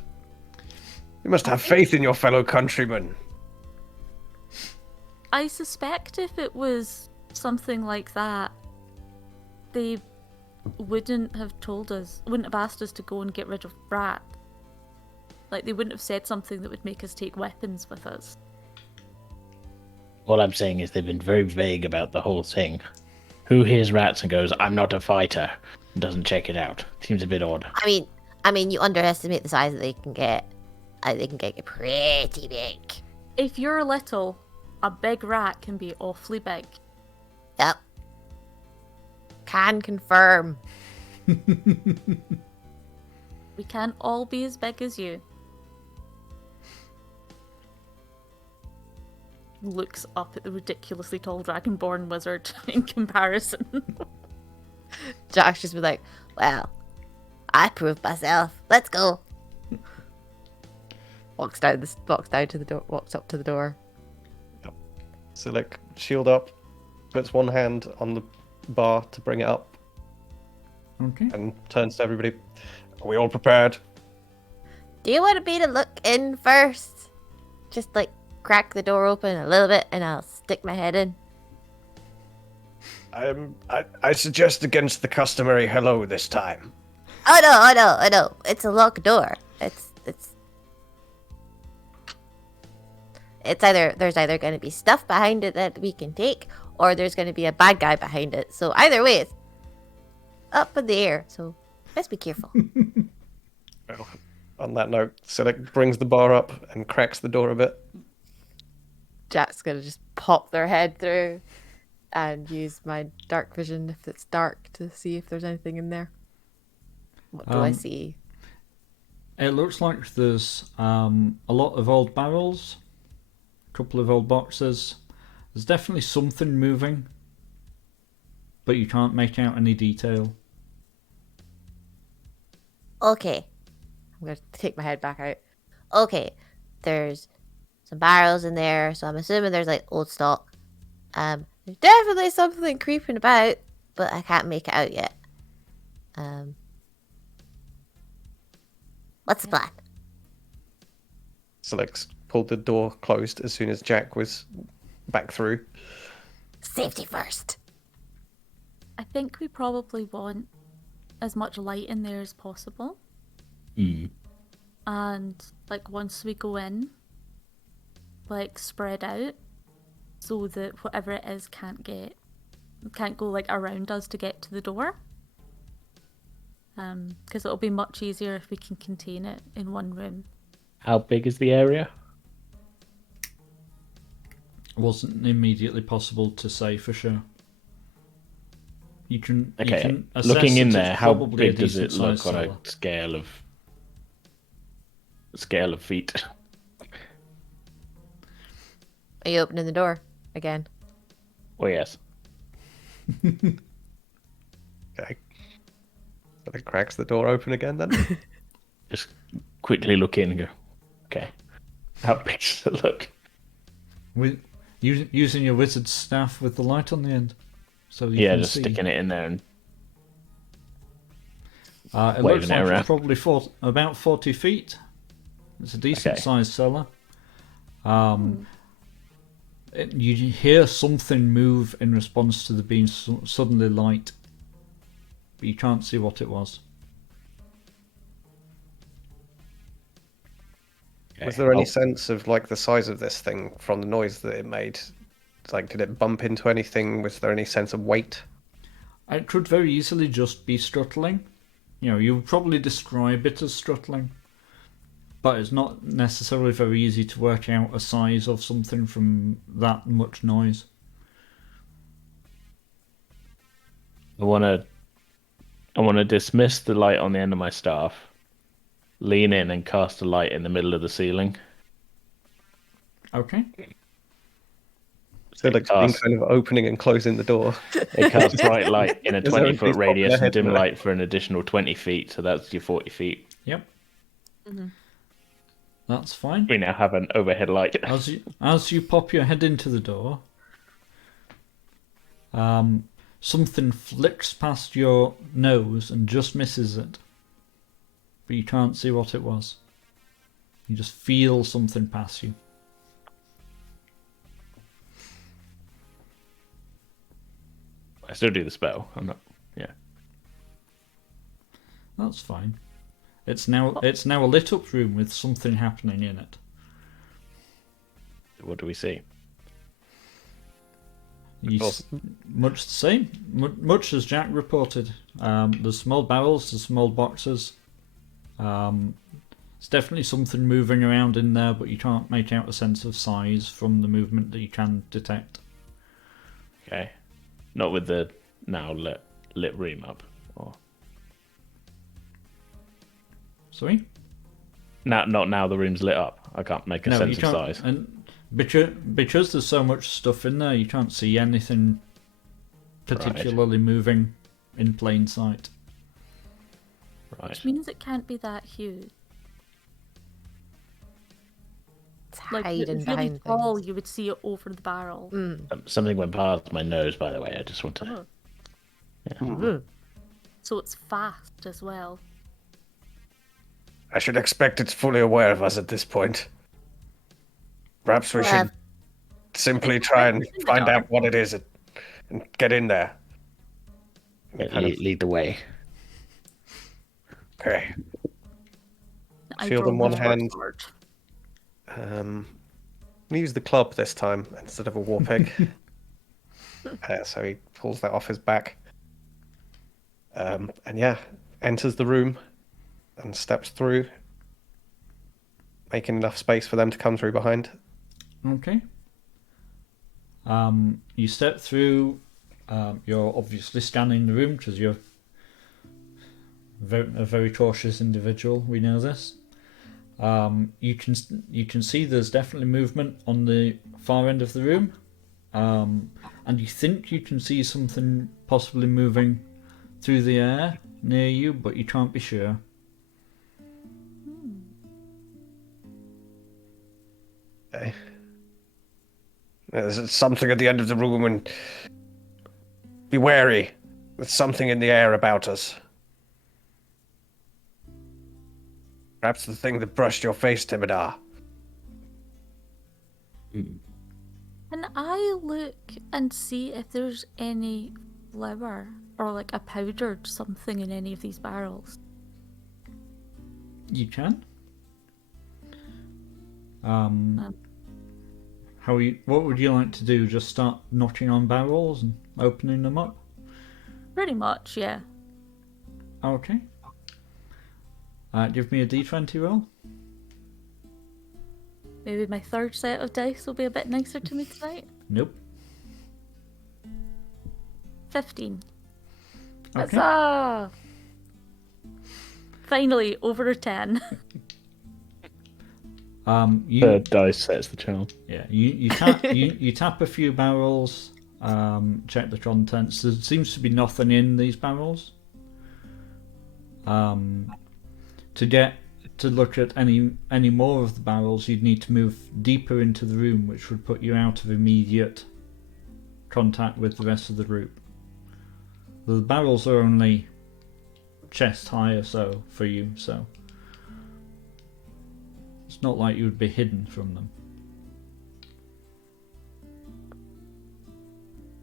You must have faith in your fellow countrymen. I suspect if it was something like that, they wouldn't have asked us to go and get rid of Brat. Like, they wouldn't have said something that would make us take weapons with us. All I'm saying is they've been very vague about the whole thing. Who hears rats and goes, "I'm not a fighter," and doesn't check it out? Seems a bit odd. I mean, you underestimate the size that they can get. They can get pretty big. If you're little a big rat can be awfully big. Yep. Can confirm. We can't all be as big as you. Looks up at the ridiculously tall dragonborn wizard in comparison. Jack's just be like, well, I proved myself. Let's go. Walks up to the door. Silik, shield up, puts one hand on the bar to bring it up, Okay. and turns to everybody. Are we all prepared? Do you want me to look in first? Just like crack the door open a little bit and I'll stick my head in. I suggest against the customary hello this time. Oh no. It's a locked door. It's either there's either going to be stuff behind it that we can take, or there's going to be a bad guy behind it. So either way, it's up in the air. So let's be careful. Well, on that note, Silik brings the bar up and cracks the door a bit. Jack's going to just pop their head through and use my dark vision if it's dark to see if there's anything in there. What do I see? It looks like there's a lot of old barrels, a couple of old boxes. There's definitely something moving, but you can't make out any detail. Okay. I'm going to take my head back out. Okay. There's some barrels in there, so I'm assuming there's like old stock. There's definitely something creeping about, but I can't make it out yet. What's the plan? Silik's pulled the door closed as soon as Jack was back through. Safety first. I think we probably want as much light in there as possible. And like once we go in, like spread out so that whatever it is can't go like around us to get to the door. Because it'll be much easier if we can contain it in one room. How big is the area? It wasn't immediately possible to say for sure. You can assess Looking in that there, it's how probably a big does it look decent-sized on cellar. a scale of feet? Are you opening the door again? Oh yes. Okay. Silik cracks the door open again then. Just quickly look in and go, okay. How big does it look? With using your wizard's staff with the light on the end, so you Yeah, can just see. sticking it in there and It waving looks it like around. it's probably about 40 feet. It's a decent sized cellar. You hear something move in response to the being suddenly light, but you can't see what it was. Was there any Oh, sense of like the size of this thing from the noise that it made? Like, did it bump into anything? Was there any sense of weight? It could very easily just be struttling. You would probably describe it as struttling, but it's not necessarily very easy to work out a size of something from that much noise. I want to dismiss the light on the end of my staff, lean in and cast a light in the middle of the ceiling. Okay. Silik's been kind of opening and closing the door. It casts bright light in a Does everybody 20-foot pop their radius and head dim in? light for an additional 20 feet, so that's your 40 feet. Yep. Mhm. That's fine. We now have an overhead light. As you pop your head into the door, something flicks past your nose and just misses it, but you can't see what it was. You just feel something pass you. I still do the spell. I'm not. Yeah. That's fine. It's now a lit up room with something happening in it. What do we see? Much the same, much as Jack reported. There's small barrels, there's small boxes. It's definitely something moving around in there, but you can't make out a sense of size from the movement that you can detect. Okay. Not with the now lit room up. Or Sorry? not now the room's lit up. I can't make a No, you sense of can't. size. And because there's so much stuff in there, you can't see anything particularly moving in plain sight. Right. Which means it can't be that huge. It's Like, if hiding it's really behind tall, things. you would see it over the barrel. Something went past my nose, by the way. I just want to. Oh. Mm. So it's fast as well. I should expect it's fully aware of us at this point. Perhaps we should simply try and find out what it is and get in there. Lead the way. Okay. I Shield draw in my one short hand. sword. Use the club this time instead of a war pig. So he pulls that off his back. And yeah, enters the room and steps through, making enough space for them to come through behind. Okay. You step through. You're obviously scanning the room because you're a very cautious individual. We know this. You can see there's definitely movement on the far end of the room, and you think you can see something possibly moving through the air near you, but you can't be sure. Okay. There's something at the end of the room, and be wary. There's something in the air about us. Perhaps the thing that brushed your face, Timidar. Can I look and see if there's any flour or like a powdered something in any of these barrels? You can. What would you like to do? Just start knocking on barrels and opening them up? Pretty much, yeah. Okay. Give me a d20 roll. Maybe my third set of dice will be a bit nicer to me tonight. Nope. 15. Okay. Huzzah! Finally, over a 10. The dice sets the channel. Yeah, you tap you tap a few barrels, check the contents. There seems to be nothing in these barrels. To look at any more of the barrels, you'd need to move deeper into the room, which would put you out of immediate contact with the rest of the group. The barrels are only chest high or so for you, so it's not like you would be hidden from them.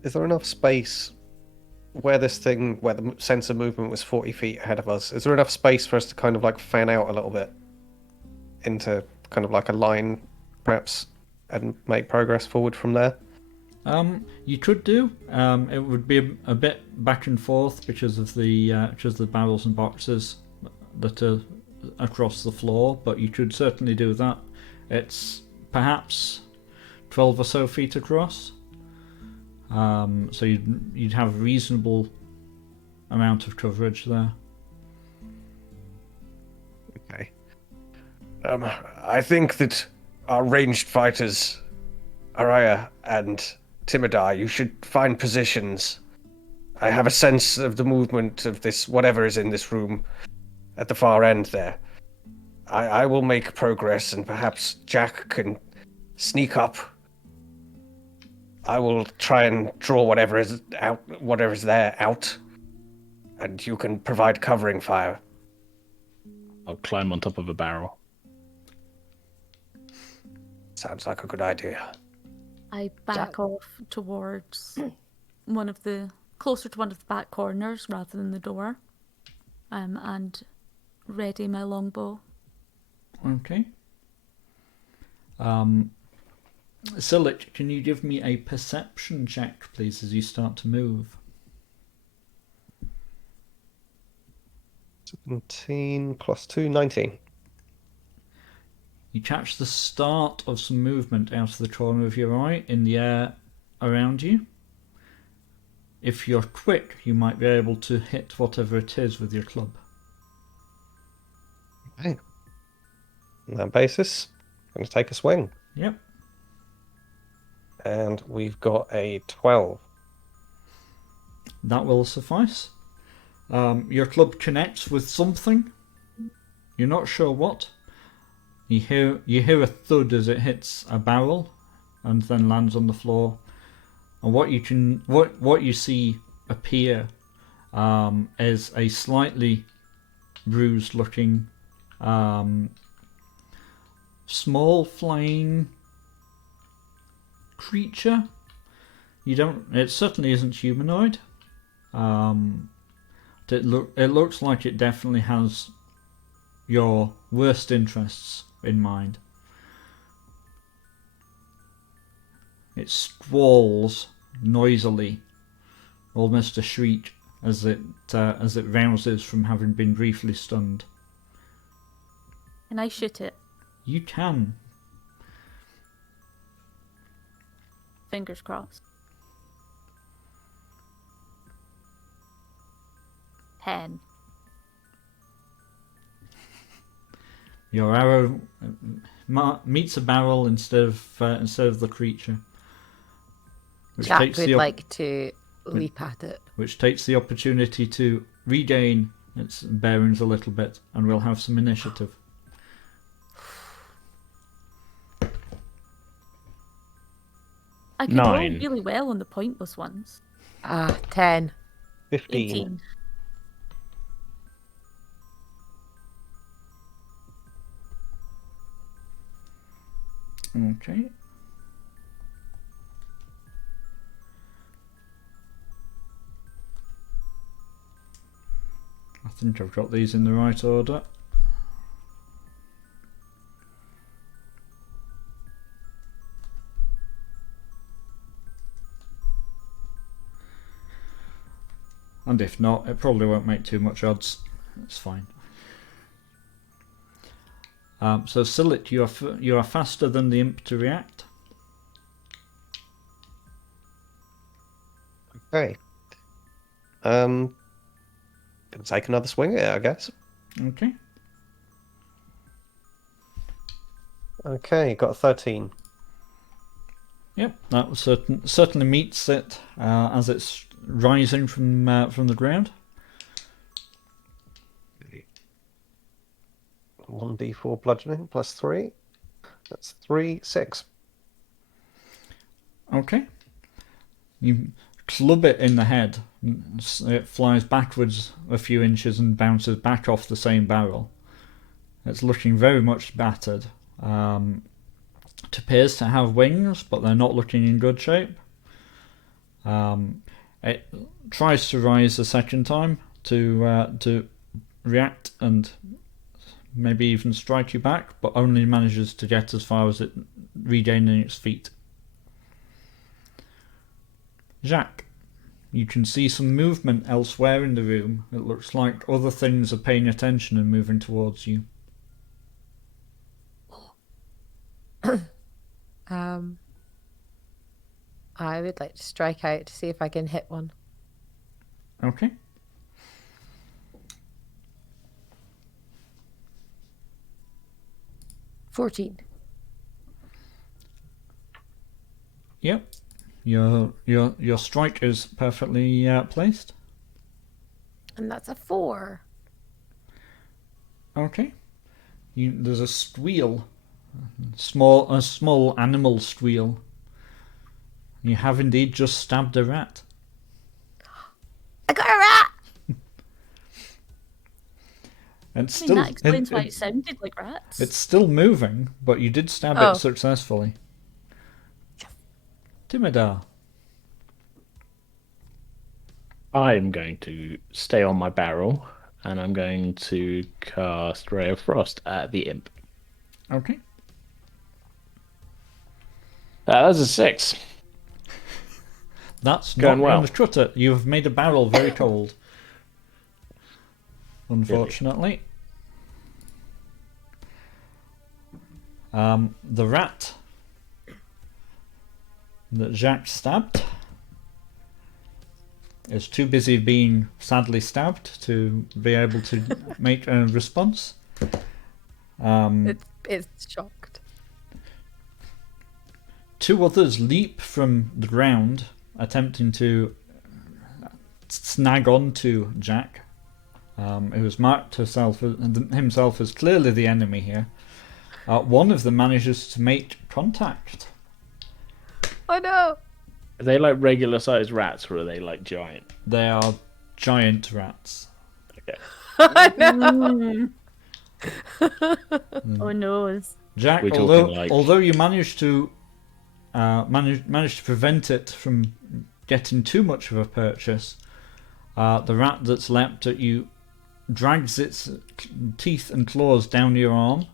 Is there enough space where the sensor movement was 40 feet ahead of us? Is there enough space for us to kind of like fan out a little bit into kind of like a line, perhaps, and make progress forward from there? You could do. It would be a bit back and forth because of the barrels and boxes that are across the floor, but you could certainly do that. It's perhaps 12 or so feet across. So you'd have a reasonable amount of coverage there. Okay. I think that our ranged fighters, Araya and Timidar, you should find positions. I have a sense of the movement of this, whatever is in this room at the far end there. I will make progress, and perhaps Jack can sneak up. I will try and draw whatever is there out, and you can provide covering fire. I'll climb on top of a barrel. Sounds like a good idea. I back off towards closer to one of the back corners rather than the door, and ready my longbow. Okay. Silik, can you give me a perception check, please, as you start to move? 17 plus 2, 19. You catch the start of some movement out of the corner of your eye in the air around you. If you're quick, you might be able to hit whatever it is with your club. Okay. On that basis, I'm going to take a swing. Yep. And we've got a 12. That will suffice. Your club connects with something. You're not sure what. You hear a thud as it hits a barrel, and then lands on the floor. And what you see appear is a slightly bruised-looking, small flying creature. It certainly isn't humanoid. It looks like it definitely has your worst interests in mind. It squalls noisily, almost a shriek, as it rouses from having been briefly stunned. Can I shoot it? You can. Fingers crossed. 10. Your arrow meets a barrel instead of the creature, which Jack takes would the like to leap at it. which takes the opportunity to regain its bearings a little bit, and we'll have some initiative. I could 9. roll really well on the pointless ones. 10. 15. 18. Okay. I think I've got these in the right order. And if not, it probably won't make too much odds. It's fine. So Silit, you are faster than the imp to react. Okay. Gonna take another swing at it, I guess. Okay. Okay, got a 13. Yep, that was certainly meets it as it's rising from the ground. 1d4 bludgeoning plus 3. That's 3, 6. Okay. You club it in the head. It flies backwards a few inches and bounces back off the same barrel. It's looking very much battered. It appears to have wings, but they're not looking in good shape. It tries to rise a second time to react and maybe even strike you back, but only manages to get as far as it regaining its feet. Jacques, you can see some movement elsewhere in the room. It looks like other things are paying attention and moving towards you. I would like to strike out to see if I can hit one. Okay. $14. Yep. Your strike is perfectly placed. And that's a 4. Okay. There's a squeal, a small animal squeal. You have indeed just stabbed a rat. I got a rat! And I mean, that explains why it sounded like rats. It's still moving, but you did stab it successfully. Timidar. I'm going to stay on my barrel, and I'm going to cast Ray of Frost at the imp. Okay. That's a 6. That's Going not well. going to cut it. You've made a barrel very cold. Unfortunately. The rat that Jacques stabbed is too busy being sadly stabbed to be able to make a response. It's shocked. Two others leap from the ground, attempting to snag onto Jack, who has marked himself as clearly the enemy here. One of them manages to make contact. Oh no! Are they like regular sized rats or are they like giant? They are giant rats. Okay. No. Oh no. Jack, We're although talking like- although you managed to prevent it from getting too much of a purchase, the rat that's leapt at you drags its teeth and claws down your arm,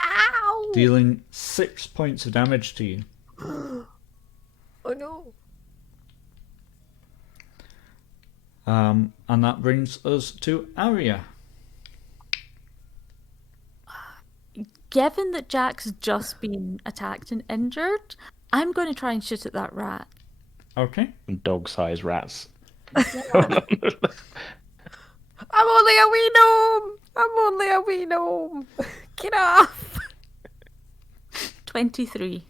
Ow! dealing 6 points of damage to you. Oh no! And that brings us to Arya. Given that Jack's just been attacked and injured, I'm going to try and shoot at that rat. Okay. Dog sized rats. I'm only a wee gnome! I'm only a wee gnome! Get off! 23.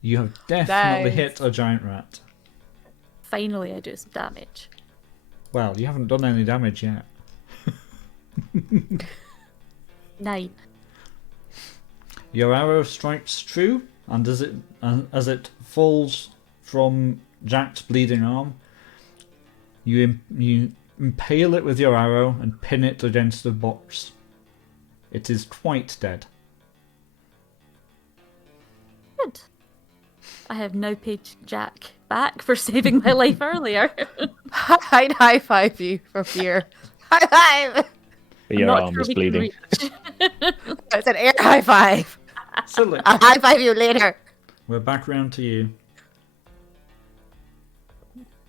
You have definitely Nice. hit a giant rat. Finally, I do some damage. Well, you haven't done any damage yet. 9. Your arrow strikes true, and as it falls from Jack's bleeding arm, you impale it with your arrow and pin it against the box. It is quite dead. Good. I have now paid Jack back for saving my life earlier. I'd high five you from here. High five! Your Not arm sure is we can bleeding. reach. It's an air high five. Silly. I'll high five you later. We're back round to you.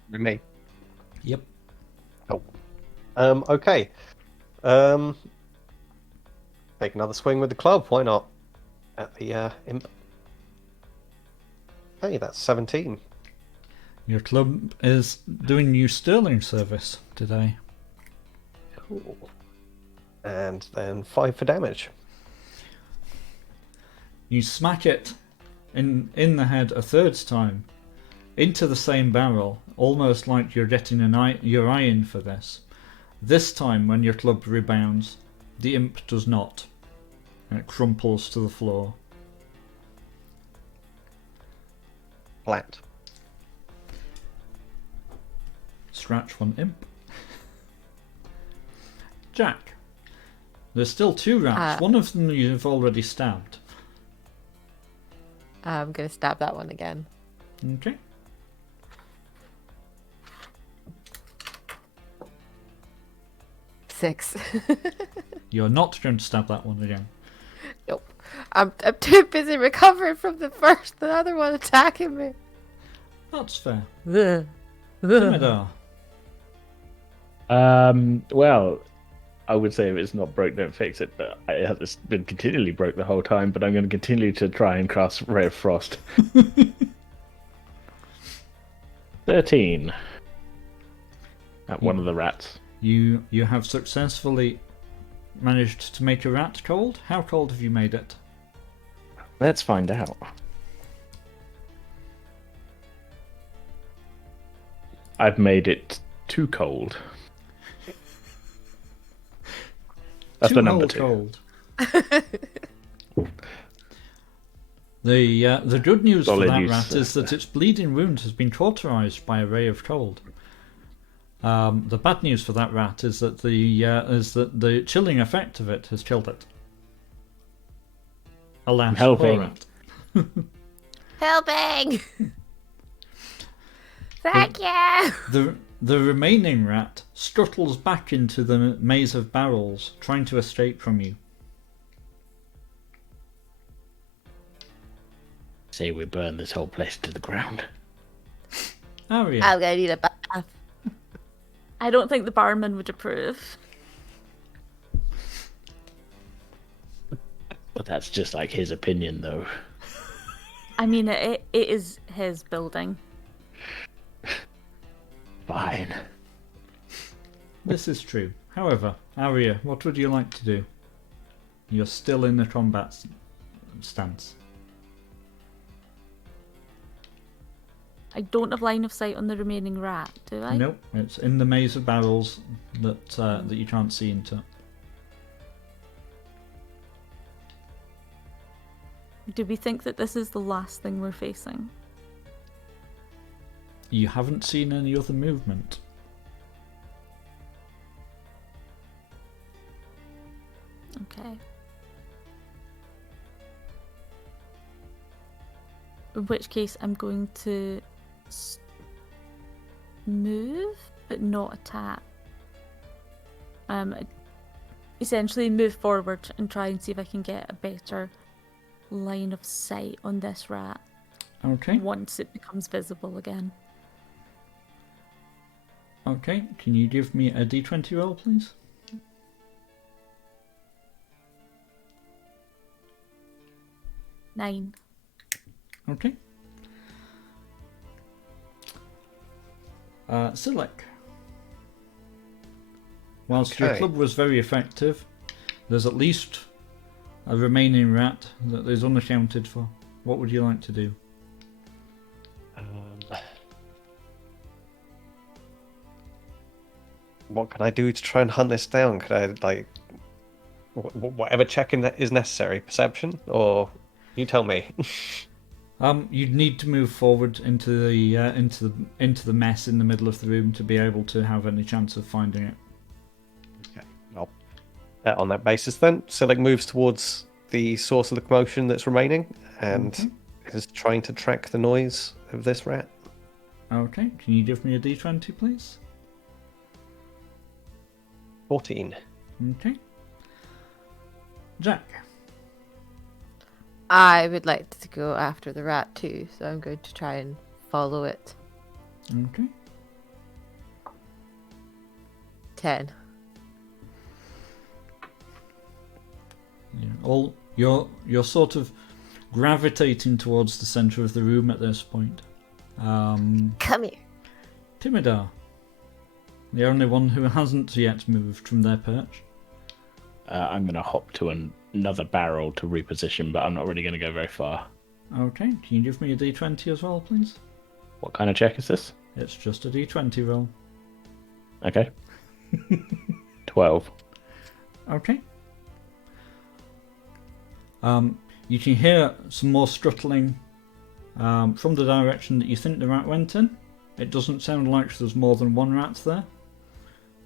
Me. Yep. Okay. Take another swing with the club. Why not? At the imp. Hey, that's 17. Your club is doing you sterling service today. Cool. And then 5 for damage. You smack it in the head a third time, into the same barrel, almost like you're getting your eye in for this. This time, when your club rebounds, the imp does not, and it crumples to the floor. Flat. Scratch one imp. Jack, there's still 2 rats. One of them you've already stabbed. I'm gonna stab that one again. Okay. Six. You're not going to stab that one again. Nope. I'm too busy recovering from the other one attacking me. That's fair. Ugh. Timidar. Well, I would say if it's not broke, don't fix it, but it's been continually broke the whole time, but I'm going to continue to try and cast Ray of Frost. 13. At one of the rats. You have successfully managed to make a rat cold. How cold have you made it? Let's find out. I've made it too cold. That's Too the number cold, 2. cold. The good news Solid for that use, rat is that its bleeding wound has been cauterized by a ray of cold. The bad news for that rat is that the chilling effect of it has killed it. Alas, I'm helping. poor rat. Helping! Thank you! The remaining rat scuttles back into the maze of barrels, trying to escape from you. Say we burn this whole place to the ground. Arya. I'm gonna need a bath. I don't think the barman would approve. But that's just like his opinion, though. I mean, it is his building. Fine. This is true. However, Arya, what would you like to do? You're still in the combat stance. I don't have line of sight on the remaining rat, do I? Nope, it's in the maze of barrels that you can't see into. Do we think that this is the last thing we're facing? You haven't seen any other movement. Okay. In which case, I'm going to move, but not attack. Essentially move forward and try and see if I can get a better line of sight on this rat Okay. once it becomes visible again. Okay, can you give me a d20 roll, please? Nine. Okay. Silic. Whilst your Okay. club was very effective, there's at least a remaining rat that is unaccounted for. What would you like to do? What can I do to try and hunt this down? Could I, like, whatever check is necessary? Perception? Or you tell me. You'd need to move forward into the mess in the middle of the room to be able to have any chance of finding it. Okay, I'll bet on that basis then. Silic moves towards the source of the commotion that's remaining and is trying to track the noise of this rat. Okay, can you give me a d20, please? 14. Okay. Jack. I would like to go after the rat too, so I'm going to try and follow it. Okay. 10. Yeah, you're sort of gravitating towards the centre of the room at this point. Come here. Timidar, the only one who hasn't yet moved from their perch. I'm going to hop to another barrel to reposition, but I'm not really going to go very far. Okay, can you give me a d20 as well, please? What kind of check is this? It's just a d20 roll. Okay. 12. Okay. You can hear some more struttling from the direction that you think the rat went in. It doesn't sound like there's more than one rat there.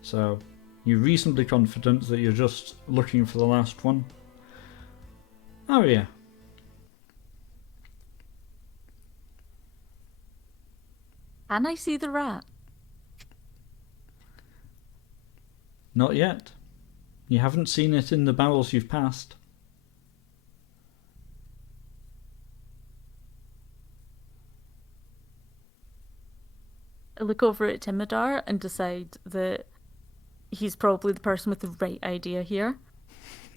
So you're reasonably confident that you're just looking for the last one. Arya. Can I see the rat? Not yet. You haven't seen it in the barrels you've passed. I look over at Timidar and decide that he's probably the person with the right idea here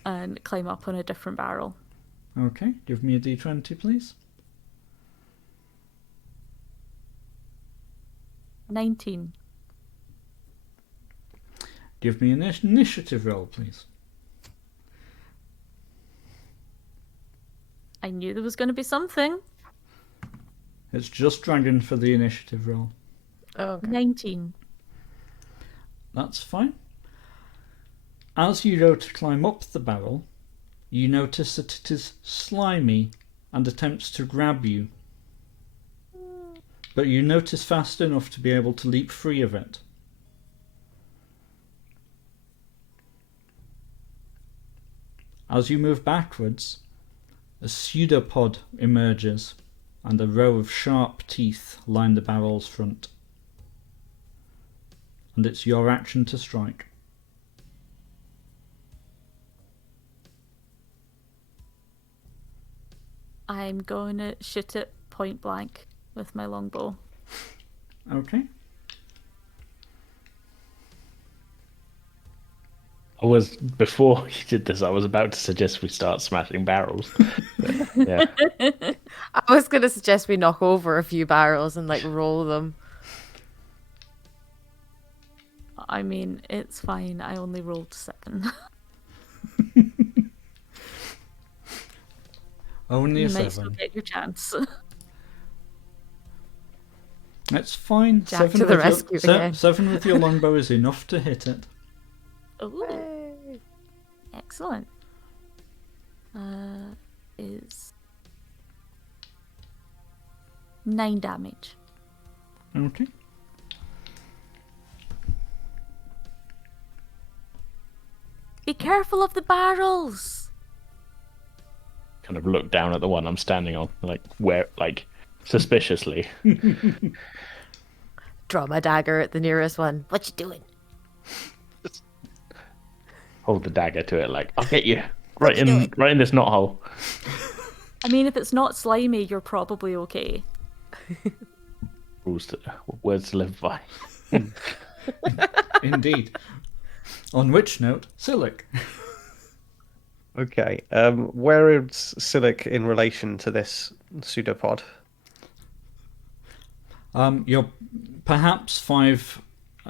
and climb up on a different barrel. Okay, give me a d20, please. 19. Give me an initiative roll, please. I knew there was going to be something. It's just dragon for the initiative roll. Oh, okay. 19. That's fine. As you go to climb up the barrel, you notice that it is slimy and attempts to grab you. But you notice fast enough to be able to leap free of it. As you move backwards, a pseudopod emerges and a row of sharp teeth line the barrel's front. And it's your action to strike. I'm going to shoot it point blank with my longbow. Okay. I was before you did this. I was about to suggest we start smashing barrels. But, yeah. I was going to suggest we knock over a few barrels and like roll them. I mean, it's fine. I only rolled 7. Only You a might still 7. get your chance. That's fine. Jack to the rescue again. 7 with your longbow is enough to hit it. Ooh, Yay. excellent. Is 9 damage. Okay. Be careful of the barrels. Kind of look down at the one I'm standing on, suspiciously. Draw my dagger at the nearest one. What you doing? Hold the dagger to it, like, I'll get you right in this knothole. I mean, if it's not slimy, you're probably okay. Words to live by. Indeed. On which note, Silic. Okay. Where is Silic in relation to this pseudopod? You're perhaps 5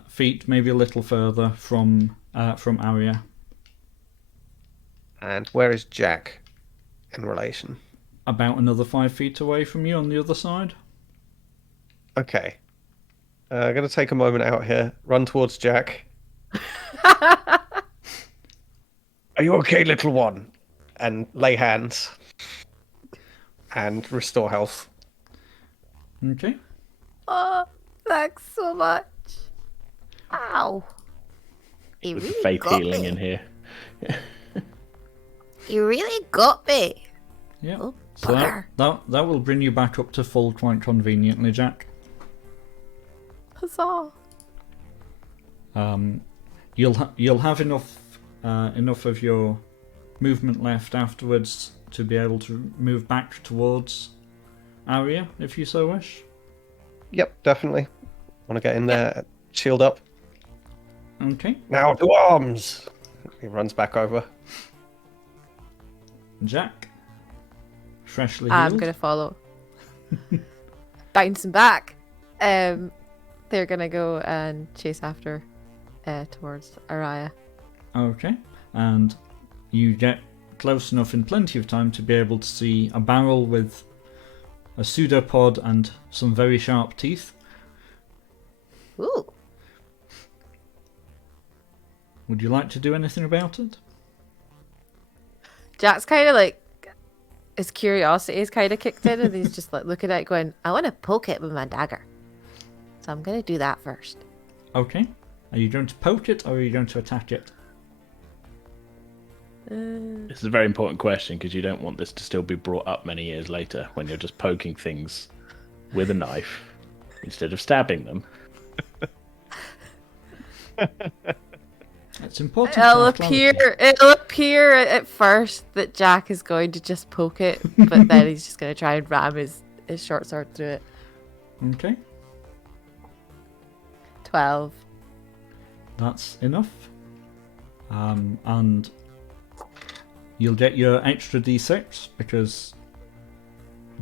feet, maybe a little further from Arya. And where is Jack in relation? About another 5 feet away from you on the other side. Okay. I'm going to take a moment out here, run towards Jack. Are you okay, little one? And lay hands. And restore health. Okay. Oh, thanks so much. Ow. You With really faith got healing me. in here. You really got me. Yeah. Oh, So bugger. that will bring you back up to full quite conveniently, Jack. Huzzah. You'll have enough of your movement left afterwards to be able to move back towards Arya if you so wish. Yep, definitely. Want to get in there, shield up. Okay. Now to arms! He runs back over. Jack. Freshly I'm healed. going to follow. Bouncing back. They're going to go and chase after towards Araya. Okay. And you get close enough in plenty of time to be able to see a barrel with a pseudopod and some very sharp teeth. Ooh. Would you like to do anything about it? Jack's kind of like, his curiosity is kind of kicked in and he's just like looking at it going, I want to poke it with my dagger. So I'm going to do that first. Okay. Are you going to poke it or are you going to attack it? This is a very important question because you don't want this to still be brought up many years later when you're just poking things with a knife instead of stabbing them. It's important. It'll for clarity. appear at first that Jack is going to just poke it, but then he's just going to try and ram his short sword through it. Okay. 12. That's enough. And you'll get your extra d6 because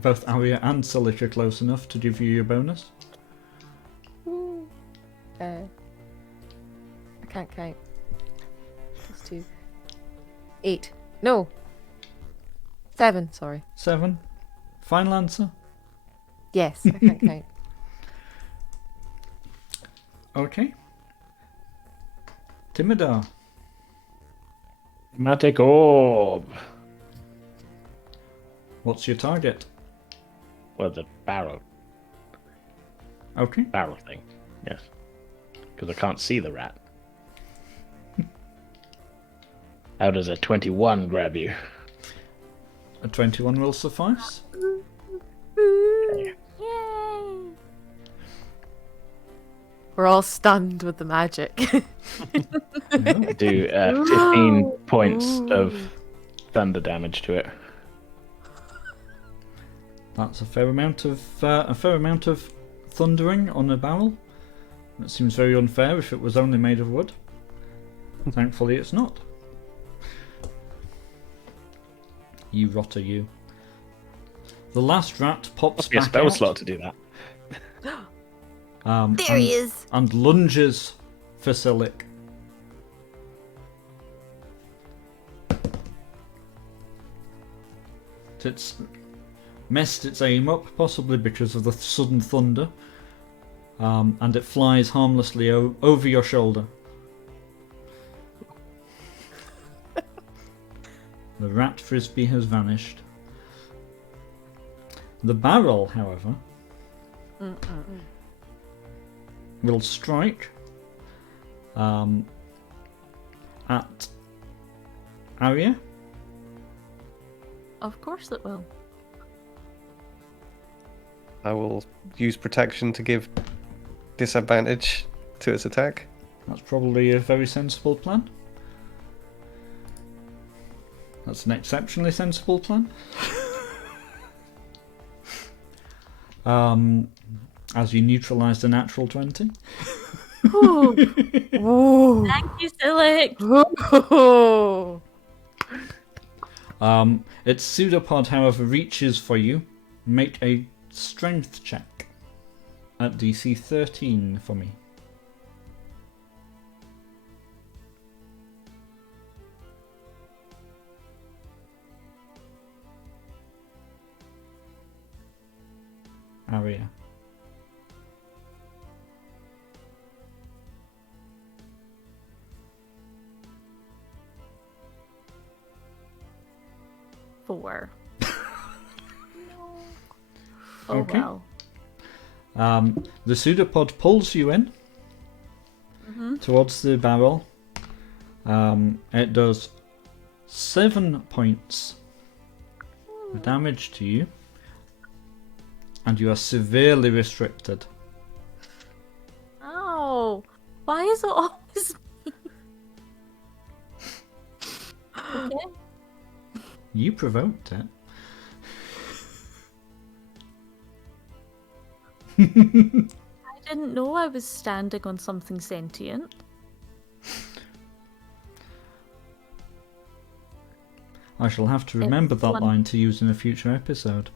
both Arya and Silic are close enough to give you your bonus. I can't count. Plus 2. 8. No. 7, sorry. 7. Final answer. Yes, I can't count. Okay. Timidar. Magic orb. What's your target? Well, the barrel Okay. thing. Yes. Because I can't see the rat. How does a 21 grab you? A 21 will suffice. Yay! We're all stunned with the magic. I do 15 points of thunder damage to it. That's a fair amount of thundering on a barrel. That seems very unfair if it was only made of wood. Thankfully, it's not. You rotter, you. The last rat pops Must be a back spell out. slot to do that. There he is. And lunges for Silic. It's messed its aim up, possibly because of the sudden thunder, and it flies harmlessly over your shoulder. The rat frisbee has vanished. The barrel, however, will strike at Arya. Of course it will. I will use protection to give disadvantage to its attack. That's probably a very sensible plan. That's an exceptionally sensible plan. As you neutralise the natural 20. Ooh. Ooh. Thank you, Silic. Ooh. Its pseudopod, however, reaches for you. Make a strength check at DC 13 for me. Arya. Four. Oh Okay. well. The pseudopod pulls you in towards the barrel. It does 7 points of damage to you, and you are severely restricted. Oh, why is it always me? Okay. You provoked it. I didn't know I was standing on something sentient. I shall have to remember that fun. line to use in a future episode.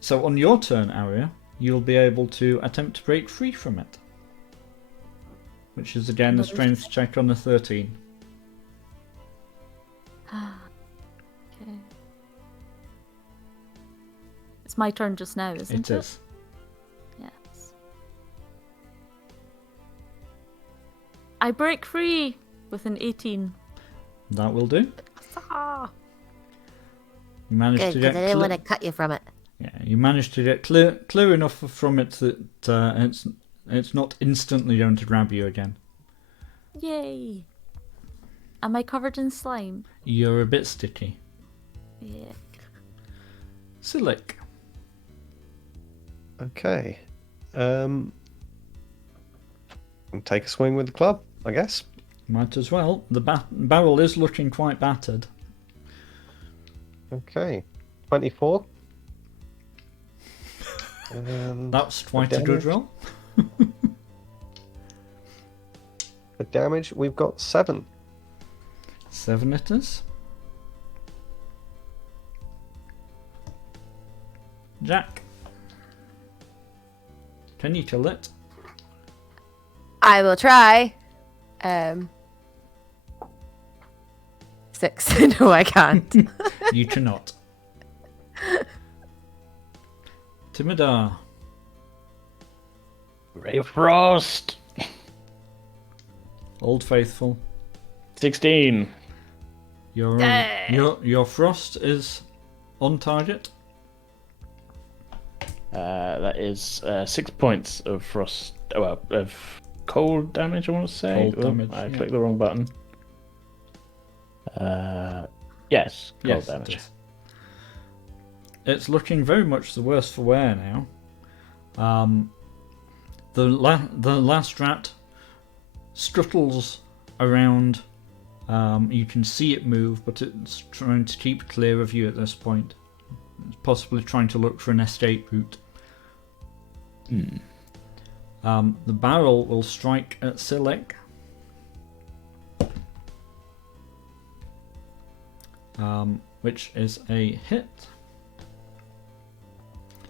So on your turn, Arya, you'll be able to attempt to break free from it. Which is again a Another strength check on the 13. Okay. It's my turn just now, isn't it? It is. Yes. I break free with an 18. That will do. Ah. You managed Good, to because get I didn't want to cut you from it. Yeah, you managed to get clear enough from it that it's not instantly going to grab you again. Yay! Am I covered in slime? You're a bit sticky. Yeah. Silic. Okay. Take a swing with the club, I guess. Might as well. The barrel is looking quite battered. Okay. 24. And That's quite a good damage? roll. for damage, we've got 7. 7 it is. Jack. Can you kill it? I will try. 6. No, I can't. You cannot. Timidar. Ray of Frost. Old Faithful. 16. Your frost is on target. That is 6 points of frost. Well, of cold damage, I want to say. Cold damage, I yeah. clicked the wrong button. Yes, cold Yes, it damage. is. It's looking very much the worse for wear now. The last rat scuttles around. You can see it move, but it's trying to keep clear of you at this point. It's possibly trying to look for an escape route. The barrel will strike at Silic. Which is a hit.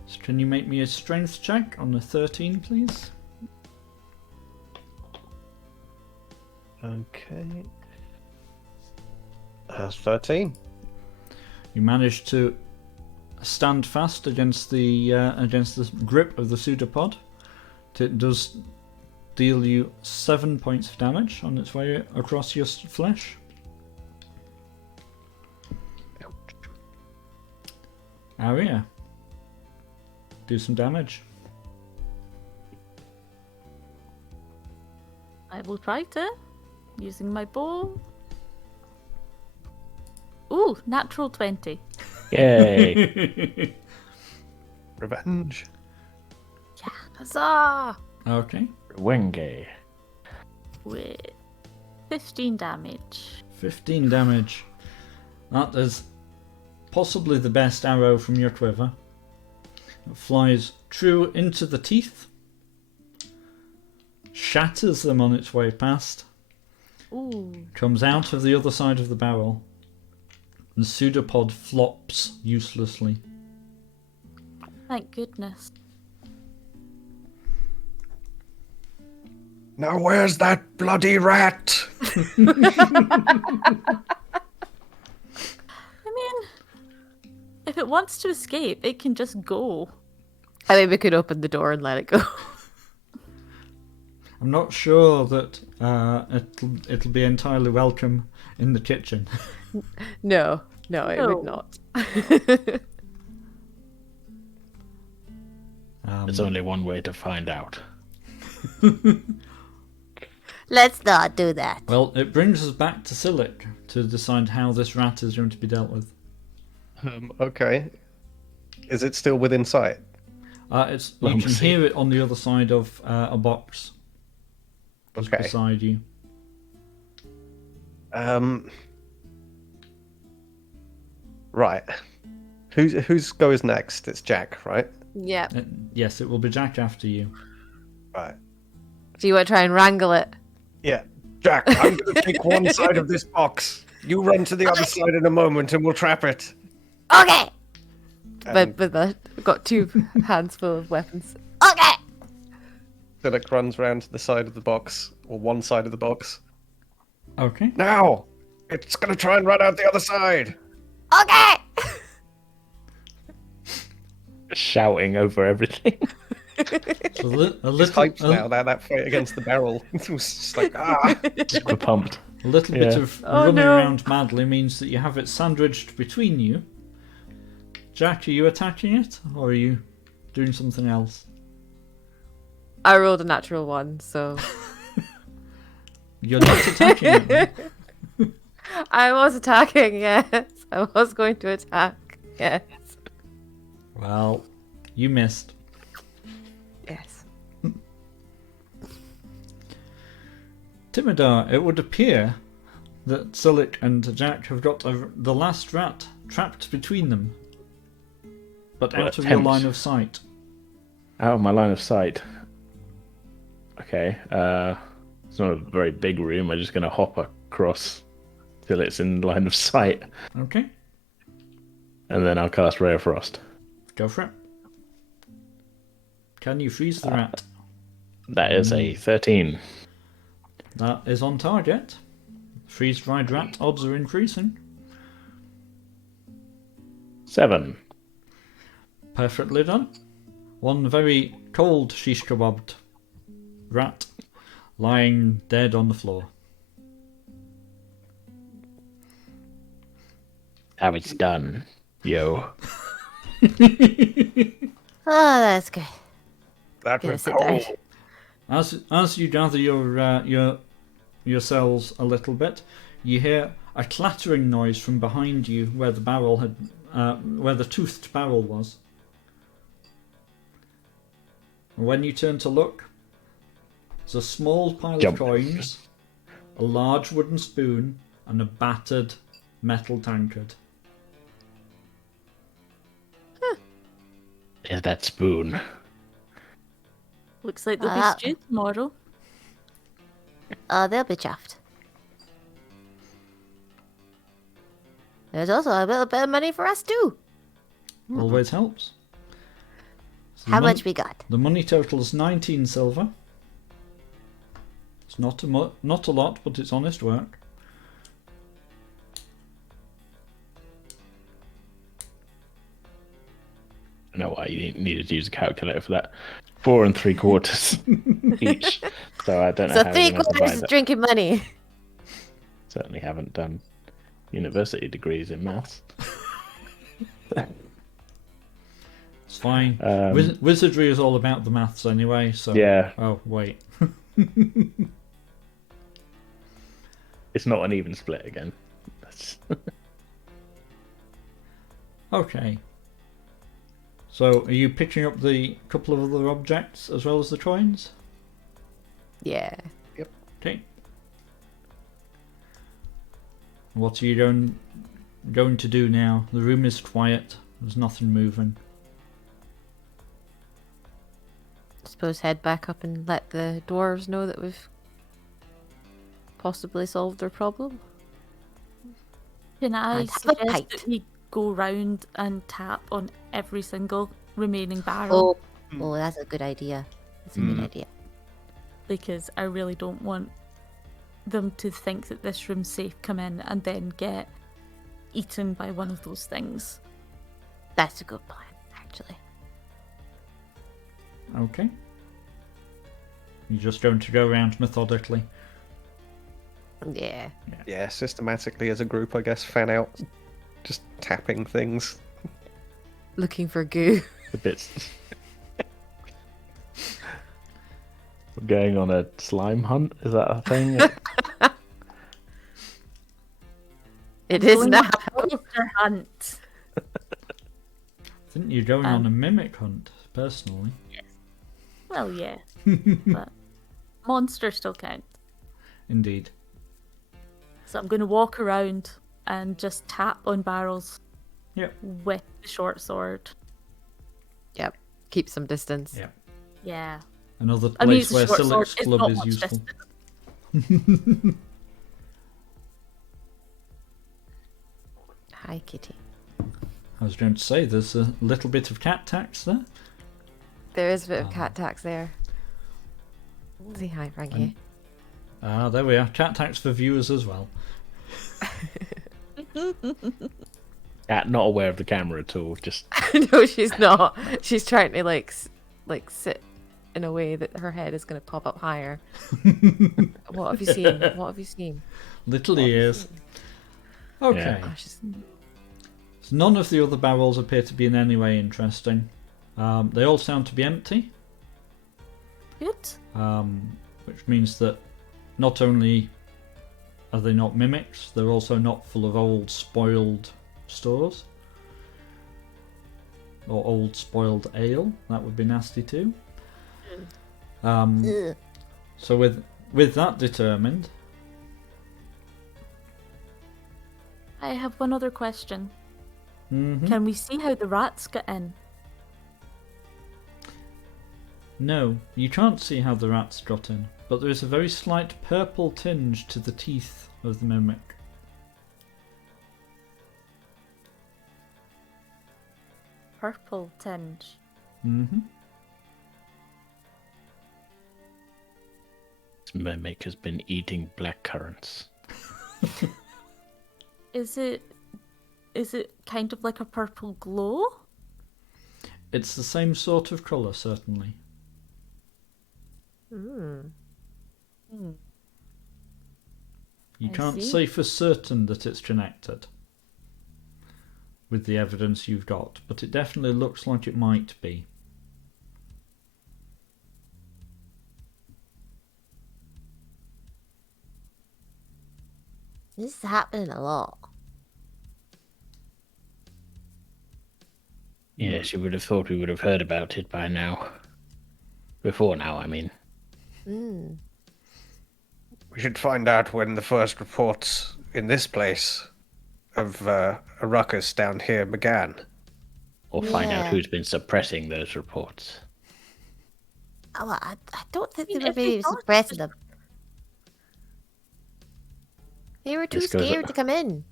So can you make me a strength check on the 13, please? Okay. 13. You manage to stand fast against the grip of the pseudopod. It does deal you 7 points of damage on its way across your flesh. Aria, do some damage. I will try to, using my bow. Ooh, natural 20. Yay! Revenge. Huzzah! Okay, Wenge. With 15 damage. 15 damage. That is possibly the best arrow from your quiver. It flies true into the teeth, shatters them on its way past, Ooh. comes out of the other side of the barrel, and pseudopod flops uselessly. Thank goodness. Now where's that bloody rat? I mean, if it wants to escape, it can just go. I think we could open the door and let it go. I'm not sure that it'll be entirely welcome in the kitchen. No, it No. would not. There's only one way to find out. Let's not do that. Well, it brings us back to Silic to decide how this rat is going to be dealt with. Okay. Is it still within sight? You Let me can see. hear it on the other side of a box just Okay. beside you. Right. Whose go is next? It's Jack, right? Yeah. Yes, it will be Jack after you. Right. Do you want to try and wrangle it? Yeah. Jack, I'm going to take one side of this box. You run to the other side in a moment and we'll trap it. Okay. And But we've got two hands full of weapons. Okay. Philip runs round to the side of the box, or one side of the box. Okay. Now! It's going to try and run out the other side. Okay. Shouting over everything. So a He's little, hyped now, that fight against the barrel. It was just like, We're pumped. a little bit Yeah. of Oh, running no. around madly means that you have it sandwiched between you. Jack, are you attacking it, or are you doing something else? I rolled a natural one, so You're not attacking it. I was attacking. Yes, I was going to attack. Yes. Well, you missed. Yes. Timidar, it would appear that Silic and Jack have got the last rat trapped between them, but Well, out of your attempt. line of sight. Out of my line of sight. Okay. It's not a very big room. I'm just going to hop across till it's in line of sight, Okay, and then I'll cast Ray of Frost. go for it. Can you freeze the rat? That is a 13. That is on target. Freeze-dried rat odds are increasing. 7. Perfectly done. One very cold shish kebabbed rat lying dead on the floor. How it's done. Yo. Oh, that's good. that Gonna was sit down. cold. As you gather yourselves a little bit, you hear a clattering noise from behind you where the barrel had, where the toothed barrel was. And when you turn to look, there's a small pile Jump. of coins, a large wooden spoon, and a battered metal tankard. There's that spoon. Looks like they'll Ah. be stew tomorrow. They'll be chuffed. There's also a little bit of money for us too. Always helps. So the How mon- much we got? The money total is 19 silver. It's not a lot, but it's honest work. I don't know why you needed to use a calculator for that. 4 3/4 each. So I don't know So how three you're going to quarters divide is that. drinking money. Certainly haven't done university degrees in maths. It's fine. Um, Wizardry is all about the maths anyway, so... Yeah, Oh, wait. it's not an even split again. That's... Okay. So, are you picking up the couple of other objects as well as the coins? Yeah. Okay. What are you going to do now? The room is quiet. There's nothing moving. Suppose head back up and let the dwarves know that we've possibly solved their problem. Can I And have a suggest pint. that we go round and tap on every single remaining barrel? Oh, that's a good idea. That's a good idea. Because I really don't want them to think that this room's safe, come in and then get eaten by one of those things. That's a good plan, actually. Okay. You're just going to go around methodically. Yeah. Yeah, systematically as a group, I guess, fan out, just tapping things. Looking for goo. The bits. We're going on a slime hunt? Is that a thing? It is Going now. on a monster hunt. I think you're going on a mimic hunt, personally. Well, yeah, but monsters still count. Indeed. So I'm going to walk around and just tap on barrels Yep. with the short sword. Yep. Keep some distance. Yeah. Yeah. Another I mean, place it's a where short sword. Silic's It's club not is much useful. distance. Hi, kitty. I was going to say, there's a little bit of cat tax there. There is a bit of cat tax there. Say hi, Frankie. Ah, there we are. Cat tax for viewers as well. Not aware of the camera at all. Just No, she's not. She's trying to like sit in a way that her head is going to pop up higher. What have you seen? What have you seen? Little What have you ears. seen? Okay. Oh, she's... So none of the other barrels appear to be in any way interesting. They all sound to be empty, Good. which means that not only are they not mimics, they're also not full of old spoiled stores. Or old spoiled ale. That would be nasty too. Ugh. So with that determined, I have one other question. mhm. Can we see how the rats got in? No, you can't see how the rats got in, but there is a very slight purple tinge to the teeth of the mimic. Purple tinge. Mm-hmm. this mimic has been eating black currants. Is it kind of like a purple glow? It's the same sort of colour, certainly. Mm. You I can't see. say for certain that it's connected with the evidence you've got, but it definitely looks like it might be. This is happening a lot. Yes, you would have thought we would have heard about it by now. Before now, I mean. Mm. We should find out when the first reports in this place of a ruckus down here began. Or find out Yeah. who's been suppressing those reports. I don't think I mean, they were if they maybe thought it suppressing was- them. They were too This goes- scared to come in.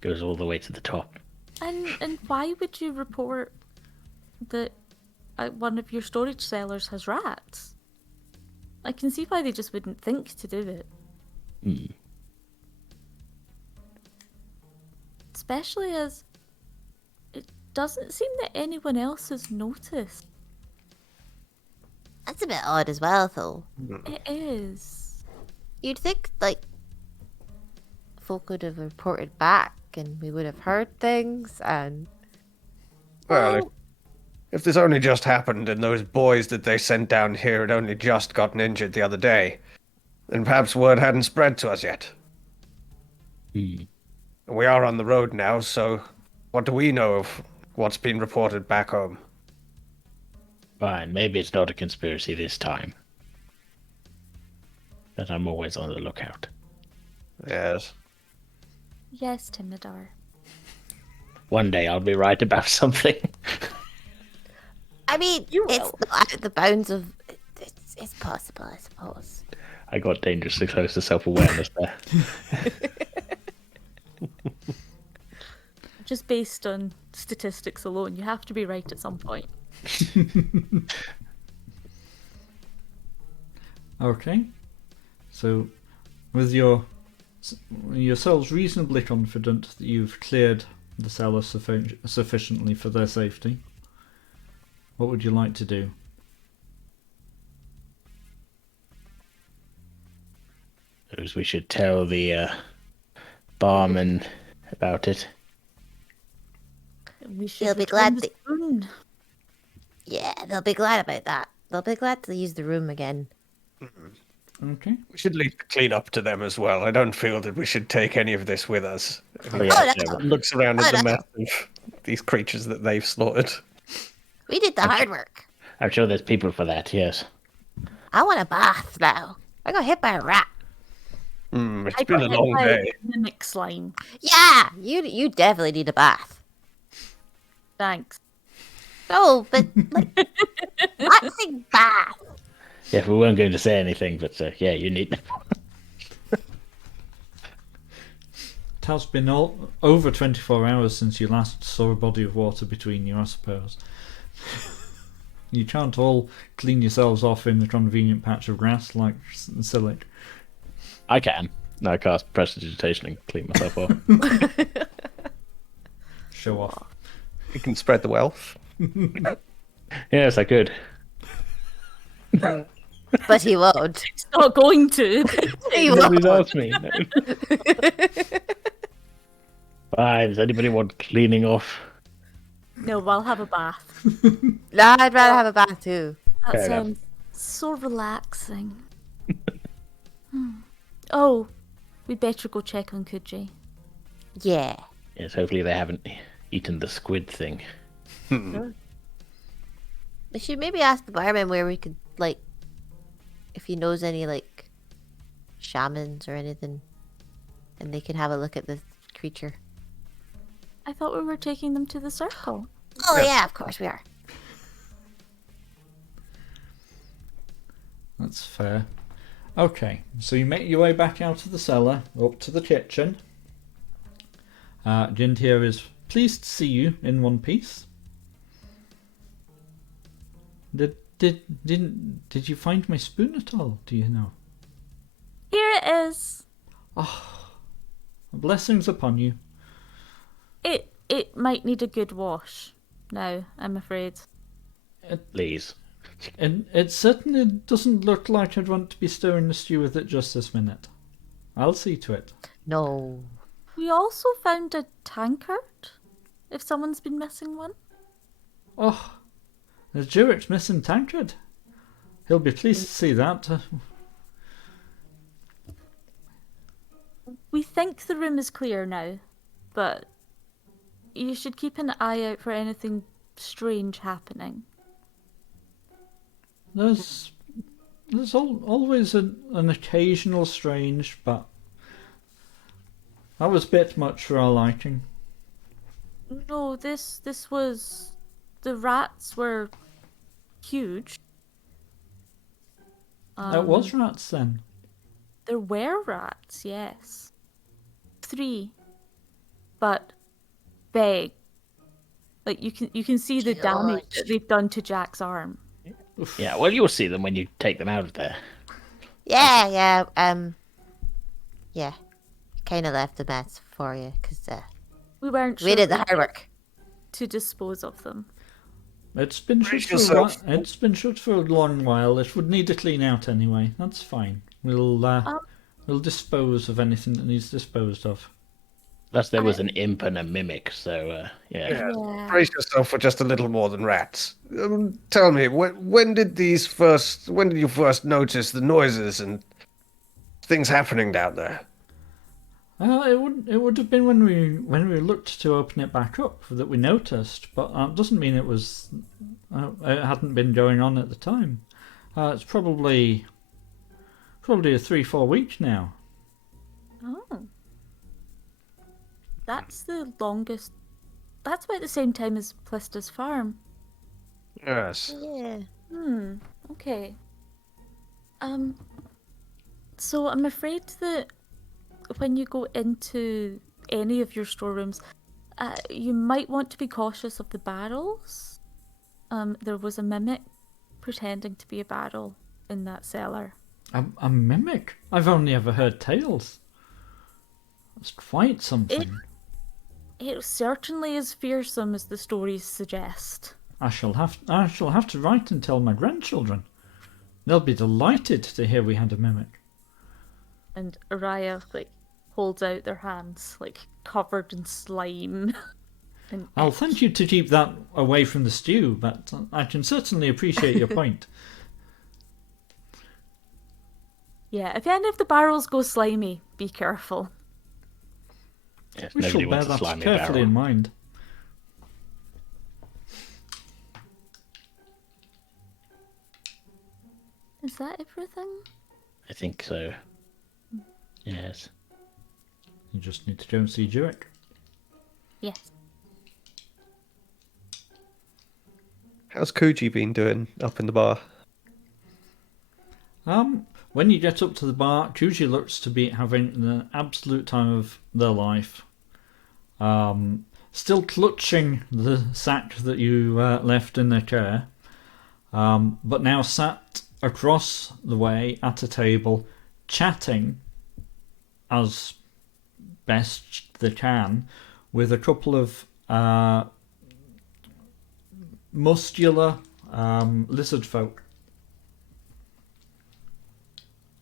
Goes all the way to the top. And why would you report that one of your storage cellars has rats? I can see why they just wouldn't think to do it. Hmm. Especially as it doesn't seem that anyone else has noticed. That's a bit odd as well, though. It is. You'd think, like, folk would have reported back and we would have heard things and... Well, if this only just happened and those boys that they sent down here had only just gotten injured the other day, then perhaps word hadn't spread to us yet. Hmm. We are on the road now, so what do we know of what's been reported back home? Fine, maybe it's not a conspiracy this time. But I'm always on the lookout. Yes. Yes, Timidar. One day I'll be right about something. I mean, You it's will. not out of the bounds of... It's possible, I suppose. I got dangerously close to self-awareness there. Just based on statistics alone, you have to be right at some point. Okay. So, with yourselves reasonably confident that you've cleared the cellar sufficiently for their safety, what would you like to do? Suppose we should tell the barman about it. We should He'll be return glad the that- spoon. Yeah, they'll be glad about that. They'll be glad to use the room again. Okay. We should leave the clean-up to them as well. I don't feel that we should take any of this with us. Oh, yeah, Oh, yeah, no. Looks around at Oh, the no. mess of these creatures that they've slaughtered. We did the hard work. I'm sure there's people for that, yes. I want a bath now. I got hit by a rat. It's I been got a hit long by day. a mimic slime. Yeah, you definitely need a bath. Thanks. No, but like, waxing bath. Yeah, we weren't going to say anything, but yeah, you need. It has been over 24 hours since you last saw a body of water between you, I suppose. You can't all clean yourselves off in a convenient patch of grass like Silic. I can. No, I cast prestidigitation and clean myself off. Show off. You can spread the wealth. Yes, I could. But he won't. It's not going to. He Nobody's won't. asked me. No. Fine, does anybody want cleaning off? No, I'll have a bath. Nah, I'd rather have a bath too. That Fair enough. sounds so relaxing. Oh, we'd better go check on Kuji. Yeah. Yes, hopefully they haven't eaten the squid thing. We should maybe ask the barman where we could, like, if he knows any, like, shamans or anything. And they can have a look at the creature. I thought we were taking them to the circle. Oh, yeah, of course we are. That's fair. Okay, so you make your way back out of the cellar, up to the kitchen. Gintier is pleased to see you in one piece. Did you find my spoon at all? Do you know? Here it is. Blessings upon you. It might need a good wash. Now, I'm afraid. Please. And it certainly doesn't look like I'd want to be stirring the stew with it just this minute. I'll see to it. No. We also found a tankard. If someone's been missing one. Oh, the Jurich missing tankard. He'll be pleased to see that. We think the room is clear now, but you should keep an eye out for anything strange happening. There's always an occasional strange, but that was a bit much for our liking. No, this was... The rats were huge. That was rats then. There were rats, yes. 3. But big. Like you can see the damage that they've done to Jack's arm. Yeah, well, you'll see them when you take them out of there. Yeah. Yeah. Kind of left a mess for you because We weren't we sure did the hard work. to dispose of them. It's been shut for a while. It's been shut for a long while. It would need to clean out anyway. That's fine. We'll dispose of anything that needs disposed of. Plus, there was an imp and a mimic, so yeah. Brace yourself for just a little more than rats. Tell me, when did you first notice the noises and things happening down there? It would have been when we looked to open it back up that we noticed, but that doesn't mean it hadn't been going on at the time. It's probably a 3-4 weeks now. Oh. That's the longest. That's about the same time as Plista's farm. Yes. Yeah. Okay. So I'm afraid that when you go into any of your storerooms, you might want to be cautious of the barrels. There was a mimic pretending to be a barrel in that cellar. A mimic? I've only ever heard tales. That's quite something. It certainly is fearsome as the stories suggest. I shall have to write and tell my grandchildren. They'll be delighted to hear we had a mimic. And Araya holds out their hands, covered in slime. And I'll thank you to keep that away from the stew, but I can certainly appreciate your point. Yeah, if any of the barrels go slimy, be careful. Yes, We nobody shall bear wants a that slimy carefully barrel. in mind. Is that everything? I think so. Yes. You just need to go and see Jurek. Yes. How's Kuji been doing up in the bar? When you get up to the bar, Kuji looks to be having the absolute time of their life. Still clutching the sack that you left in their care, but now sat across the way at a table, chatting as best they can with a couple of muscular lizard folk.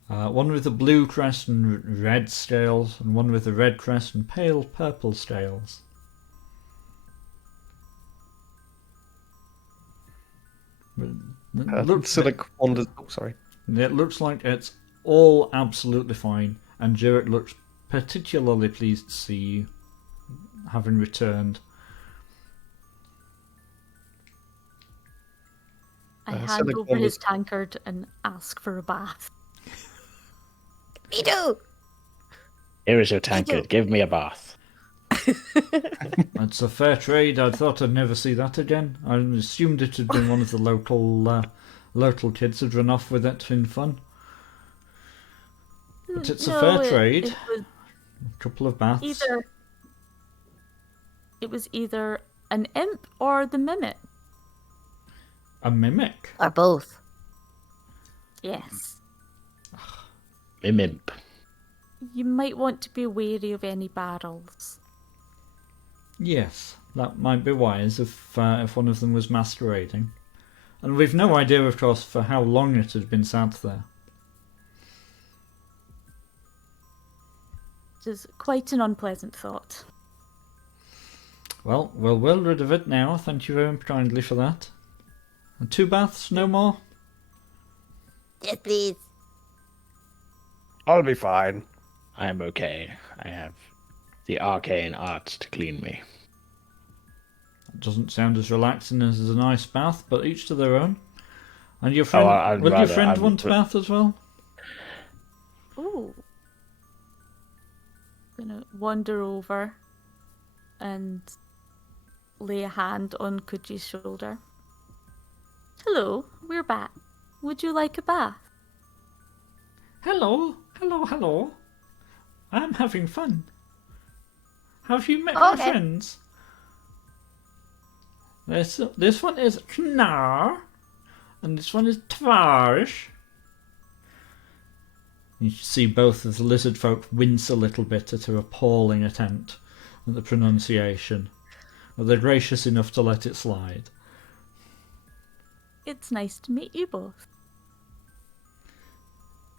One with a blue crest and red scales, and one with a red crest and pale purple scales. Silic wanders. Oh, sorry. It looks like it's all absolutely fine, and Jurek looks particularly pleased to see you, having returned. I hand Silic over his tankard and ask for a bath. Me too. Here is your tankard. Give me a bath. It's a fair trade. I thought I'd never see that again. I assumed it had been one of the local kids had run off with it in fun. But it's a fair trade. It was A couple of baths. It was either an imp or the mimic. A mimic? Or both. Yes. A mimp. You might want to be wary of any barrels. Yes, that might be wise if one of them was masquerading. And we've no idea, of course, for how long it had been sat there. It is quite an unpleasant thought. Well, we're well rid of it now. Thank you very kindly for that. And 2 baths, no more? Yes, please. I'll be fine. I am okay. I have the arcane arts to clean me. It doesn't sound as relaxing as a nice bath, but each to their own. And your friend, will your friend want a bath as well? Ooh. Gonna wander over and lay a hand on Kuji's shoulder. Hello, we're back. Would you like a bath? Hello, hello, hello. I'm having fun. Have you met my Okay. friends? This one is Knar, and this one is Tvarsh. You see both of the lizard folk wince a little bit at her appalling attempt at the pronunciation, but they're gracious enough to let it slide. It's nice to meet you both.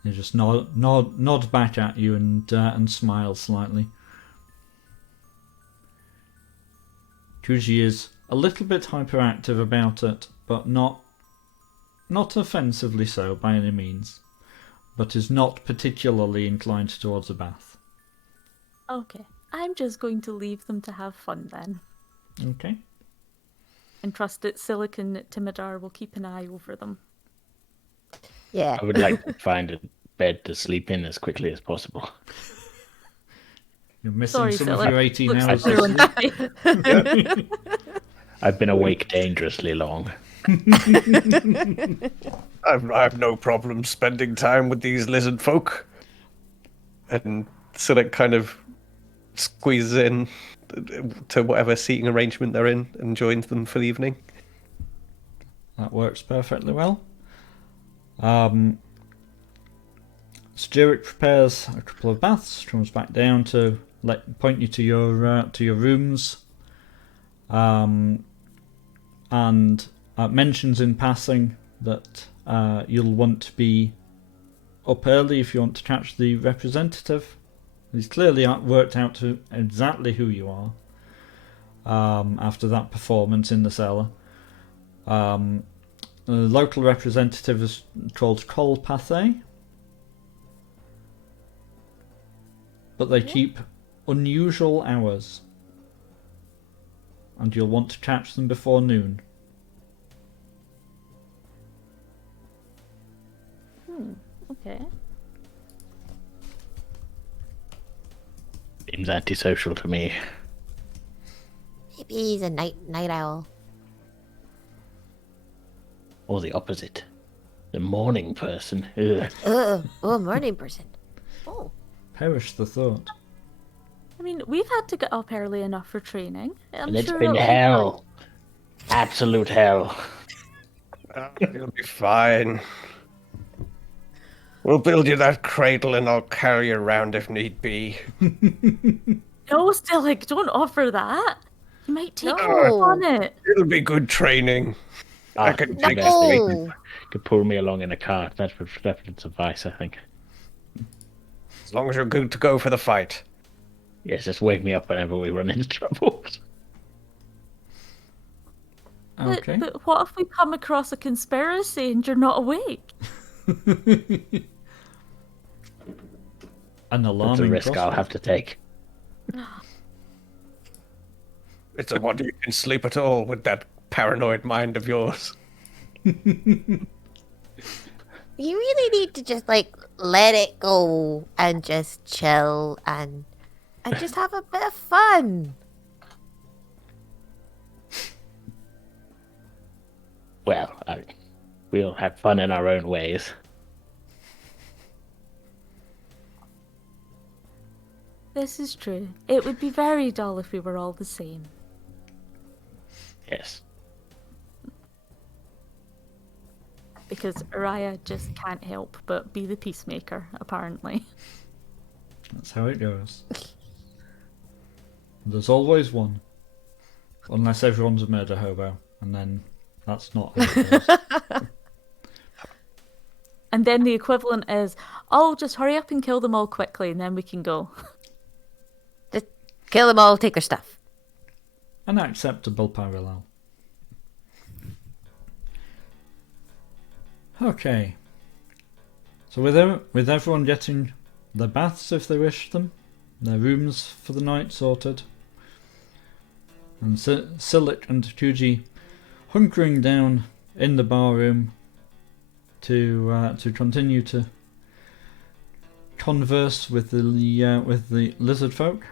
They just nod back at you and smile slightly. Kuji is a little bit hyperactive about it, but not offensively so by any means, but is not particularly inclined towards a bath. Okay, I'm just going to leave them to have fun then. Okay. And trust that Silic and Timidar will keep an eye over them. Yeah. I would like to find a bed to sleep in as quickly as possible. You're missing Sorry, some of Silic. your 18 Looks hours. like you're on the I've been awake dangerously long. I have no problem spending time with these lizard folk. And Silik kind of squeezes in to whatever seating arrangement they're in and joins them for the evening. That works perfectly well. Stuart prepares a couple of baths, comes back down to point you to your rooms, and mentions in passing that you'll want to be up early if you want to catch the representative. He's clearly worked out to exactly who you are after that performance in the cellar. The local representative is called Col Pathe, but they keep unusual hours, and you'll want to catch them before noon. Okay. Seems antisocial to me. Maybe he's a night owl. Or the opposite. The morning person. Ugh. Oh, morning person. Oh. Perish the thought. I mean, we've had to get up early enough for training. I'm And it's sure been it'll be hell. Absolute hell. It'll be fine. We'll build you that cradle and I'll carry you around if need be. fine. No, Stillick, don't offer that. You might take No. you on it. It'll be good training. I can the take best it. thing. No. Could pull me along in a cart. That would suffice, I think. As long as you're good to go for the fight. Yes, just wake me up whenever we run into trouble. Okay. But what if we come across a conspiracy and you're not awake? An That's a alarming risk I'll prospect. have to take. It's a wonder you can sleep at all with that paranoid mind of yours. You really need to just let it go and just chill and just have a bit of fun. Well, we'll have fun in our own ways. This is true. It would be very dull if we were all the same. Yes. Because Araya just can't help but be the peacemaker, apparently. That's how it goes. There's always one. Unless everyone's a murder hobo, and then that's not how it goes. And then the equivalent is, oh, just hurry up and kill them all quickly and then we can go. Just kill them all, take their stuff. An acceptable parallel. Okay. So with everyone getting their baths if they wish them, their rooms for the night sorted, and Silic and Kuji hunkering down in the bar room to continue to converse with the lizard folk.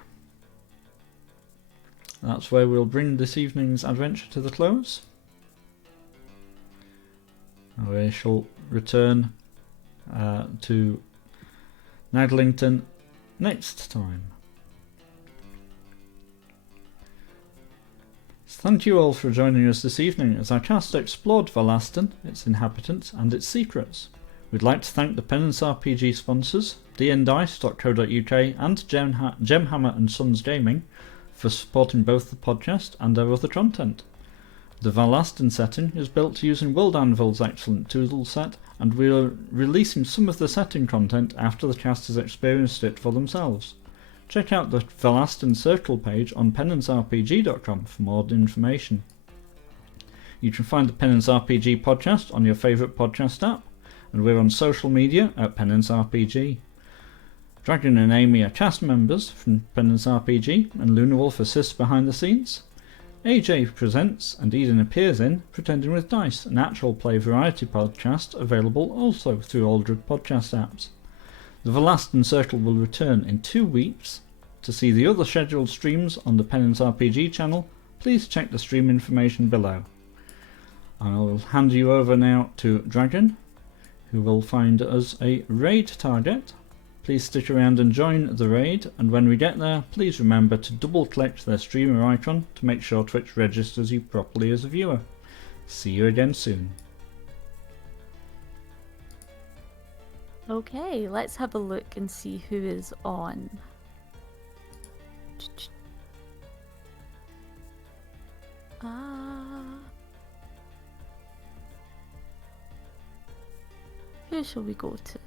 That's where we'll bring this evening's adventure to the close. We shall return to Naglington next time. Thank you all for joining us this evening as our cast explored Varlastan, its inhabitants, and its secrets. We'd like to thank the Penance RPG sponsors, dndice.co.uk and Gemhammer and Sons Gaming, for supporting both the podcast and our other content. The Varlastan setting is built using World Anvil's excellent tool set, and we are releasing some of the setting content after the cast has experienced it for themselves. Check out the Varlastan Circle page on penancerpg.com for more information. You can find the Penance RPG podcast on your favourite podcast app, and we're on social media at Penance RPG. Dragon and Amy are cast members from Penance RPG, and Lunrwolf assists behind the scenes. AJ presents and Eden appears in Pretending with Dice, an actual play variety podcast available also through all good podcast apps. The Varlastan Circle will return in 2 weeks. To see the other scheduled streams on the Penance RPG channel, please check the stream information below. I'll hand you over now to Dragon, who will find us a raid target. Please stick around and join the raid, and when we get there, please remember to double click their streamer icon to make sure Twitch registers you properly as a viewer. See you again soon. Okay, let's have a look and see who is on. Who shall we go to?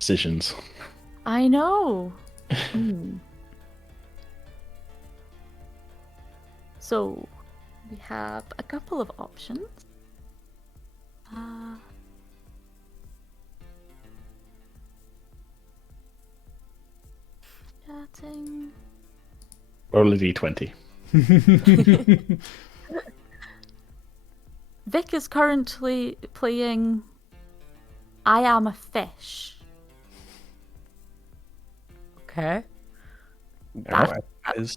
Decisions. I know. So we have a couple of options. Chatting. Roll a d20. Vic is currently playing I Am a Fish. Okay. That, That is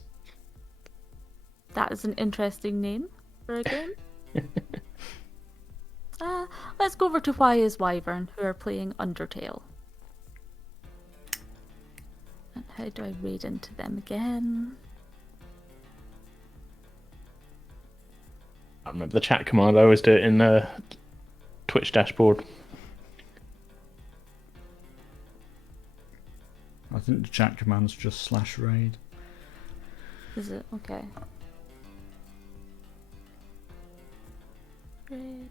that is an interesting name for a game. Let's go over to Why is Wyvern, who are playing Undertale. And how do I raid into them again? I remember the chat command. I always do it in the Twitch dashboard. I think the chat command's just /raid. Is it? Okay. Raid.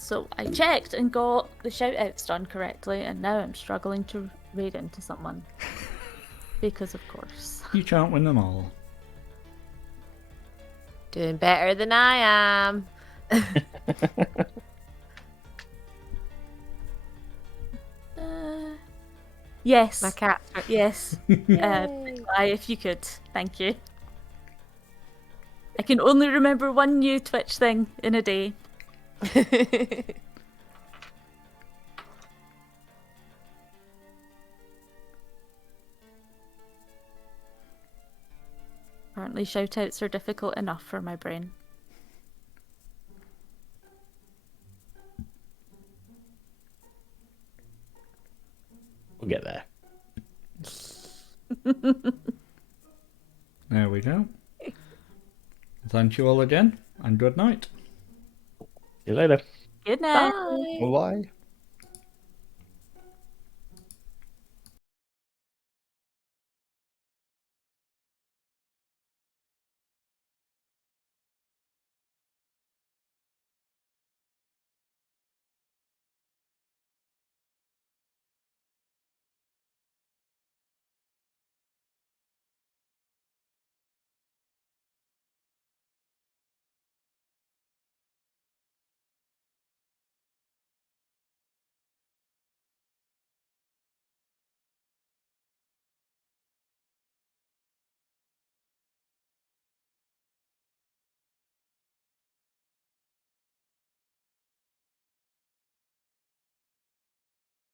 So I checked and got the shout-outs done correctly, and now I'm struggling to raid into someone. Because of course. You can't win them all. Doing better than I am. Yes. My cat. Yes. Yay. If you could. Thank you. I can only remember one new Twitch thing in a day. Apparently shoutouts are difficult enough for my brain. We'll get there. There we go. Thank you all again, and good night. See you later. Good night. Bye. why.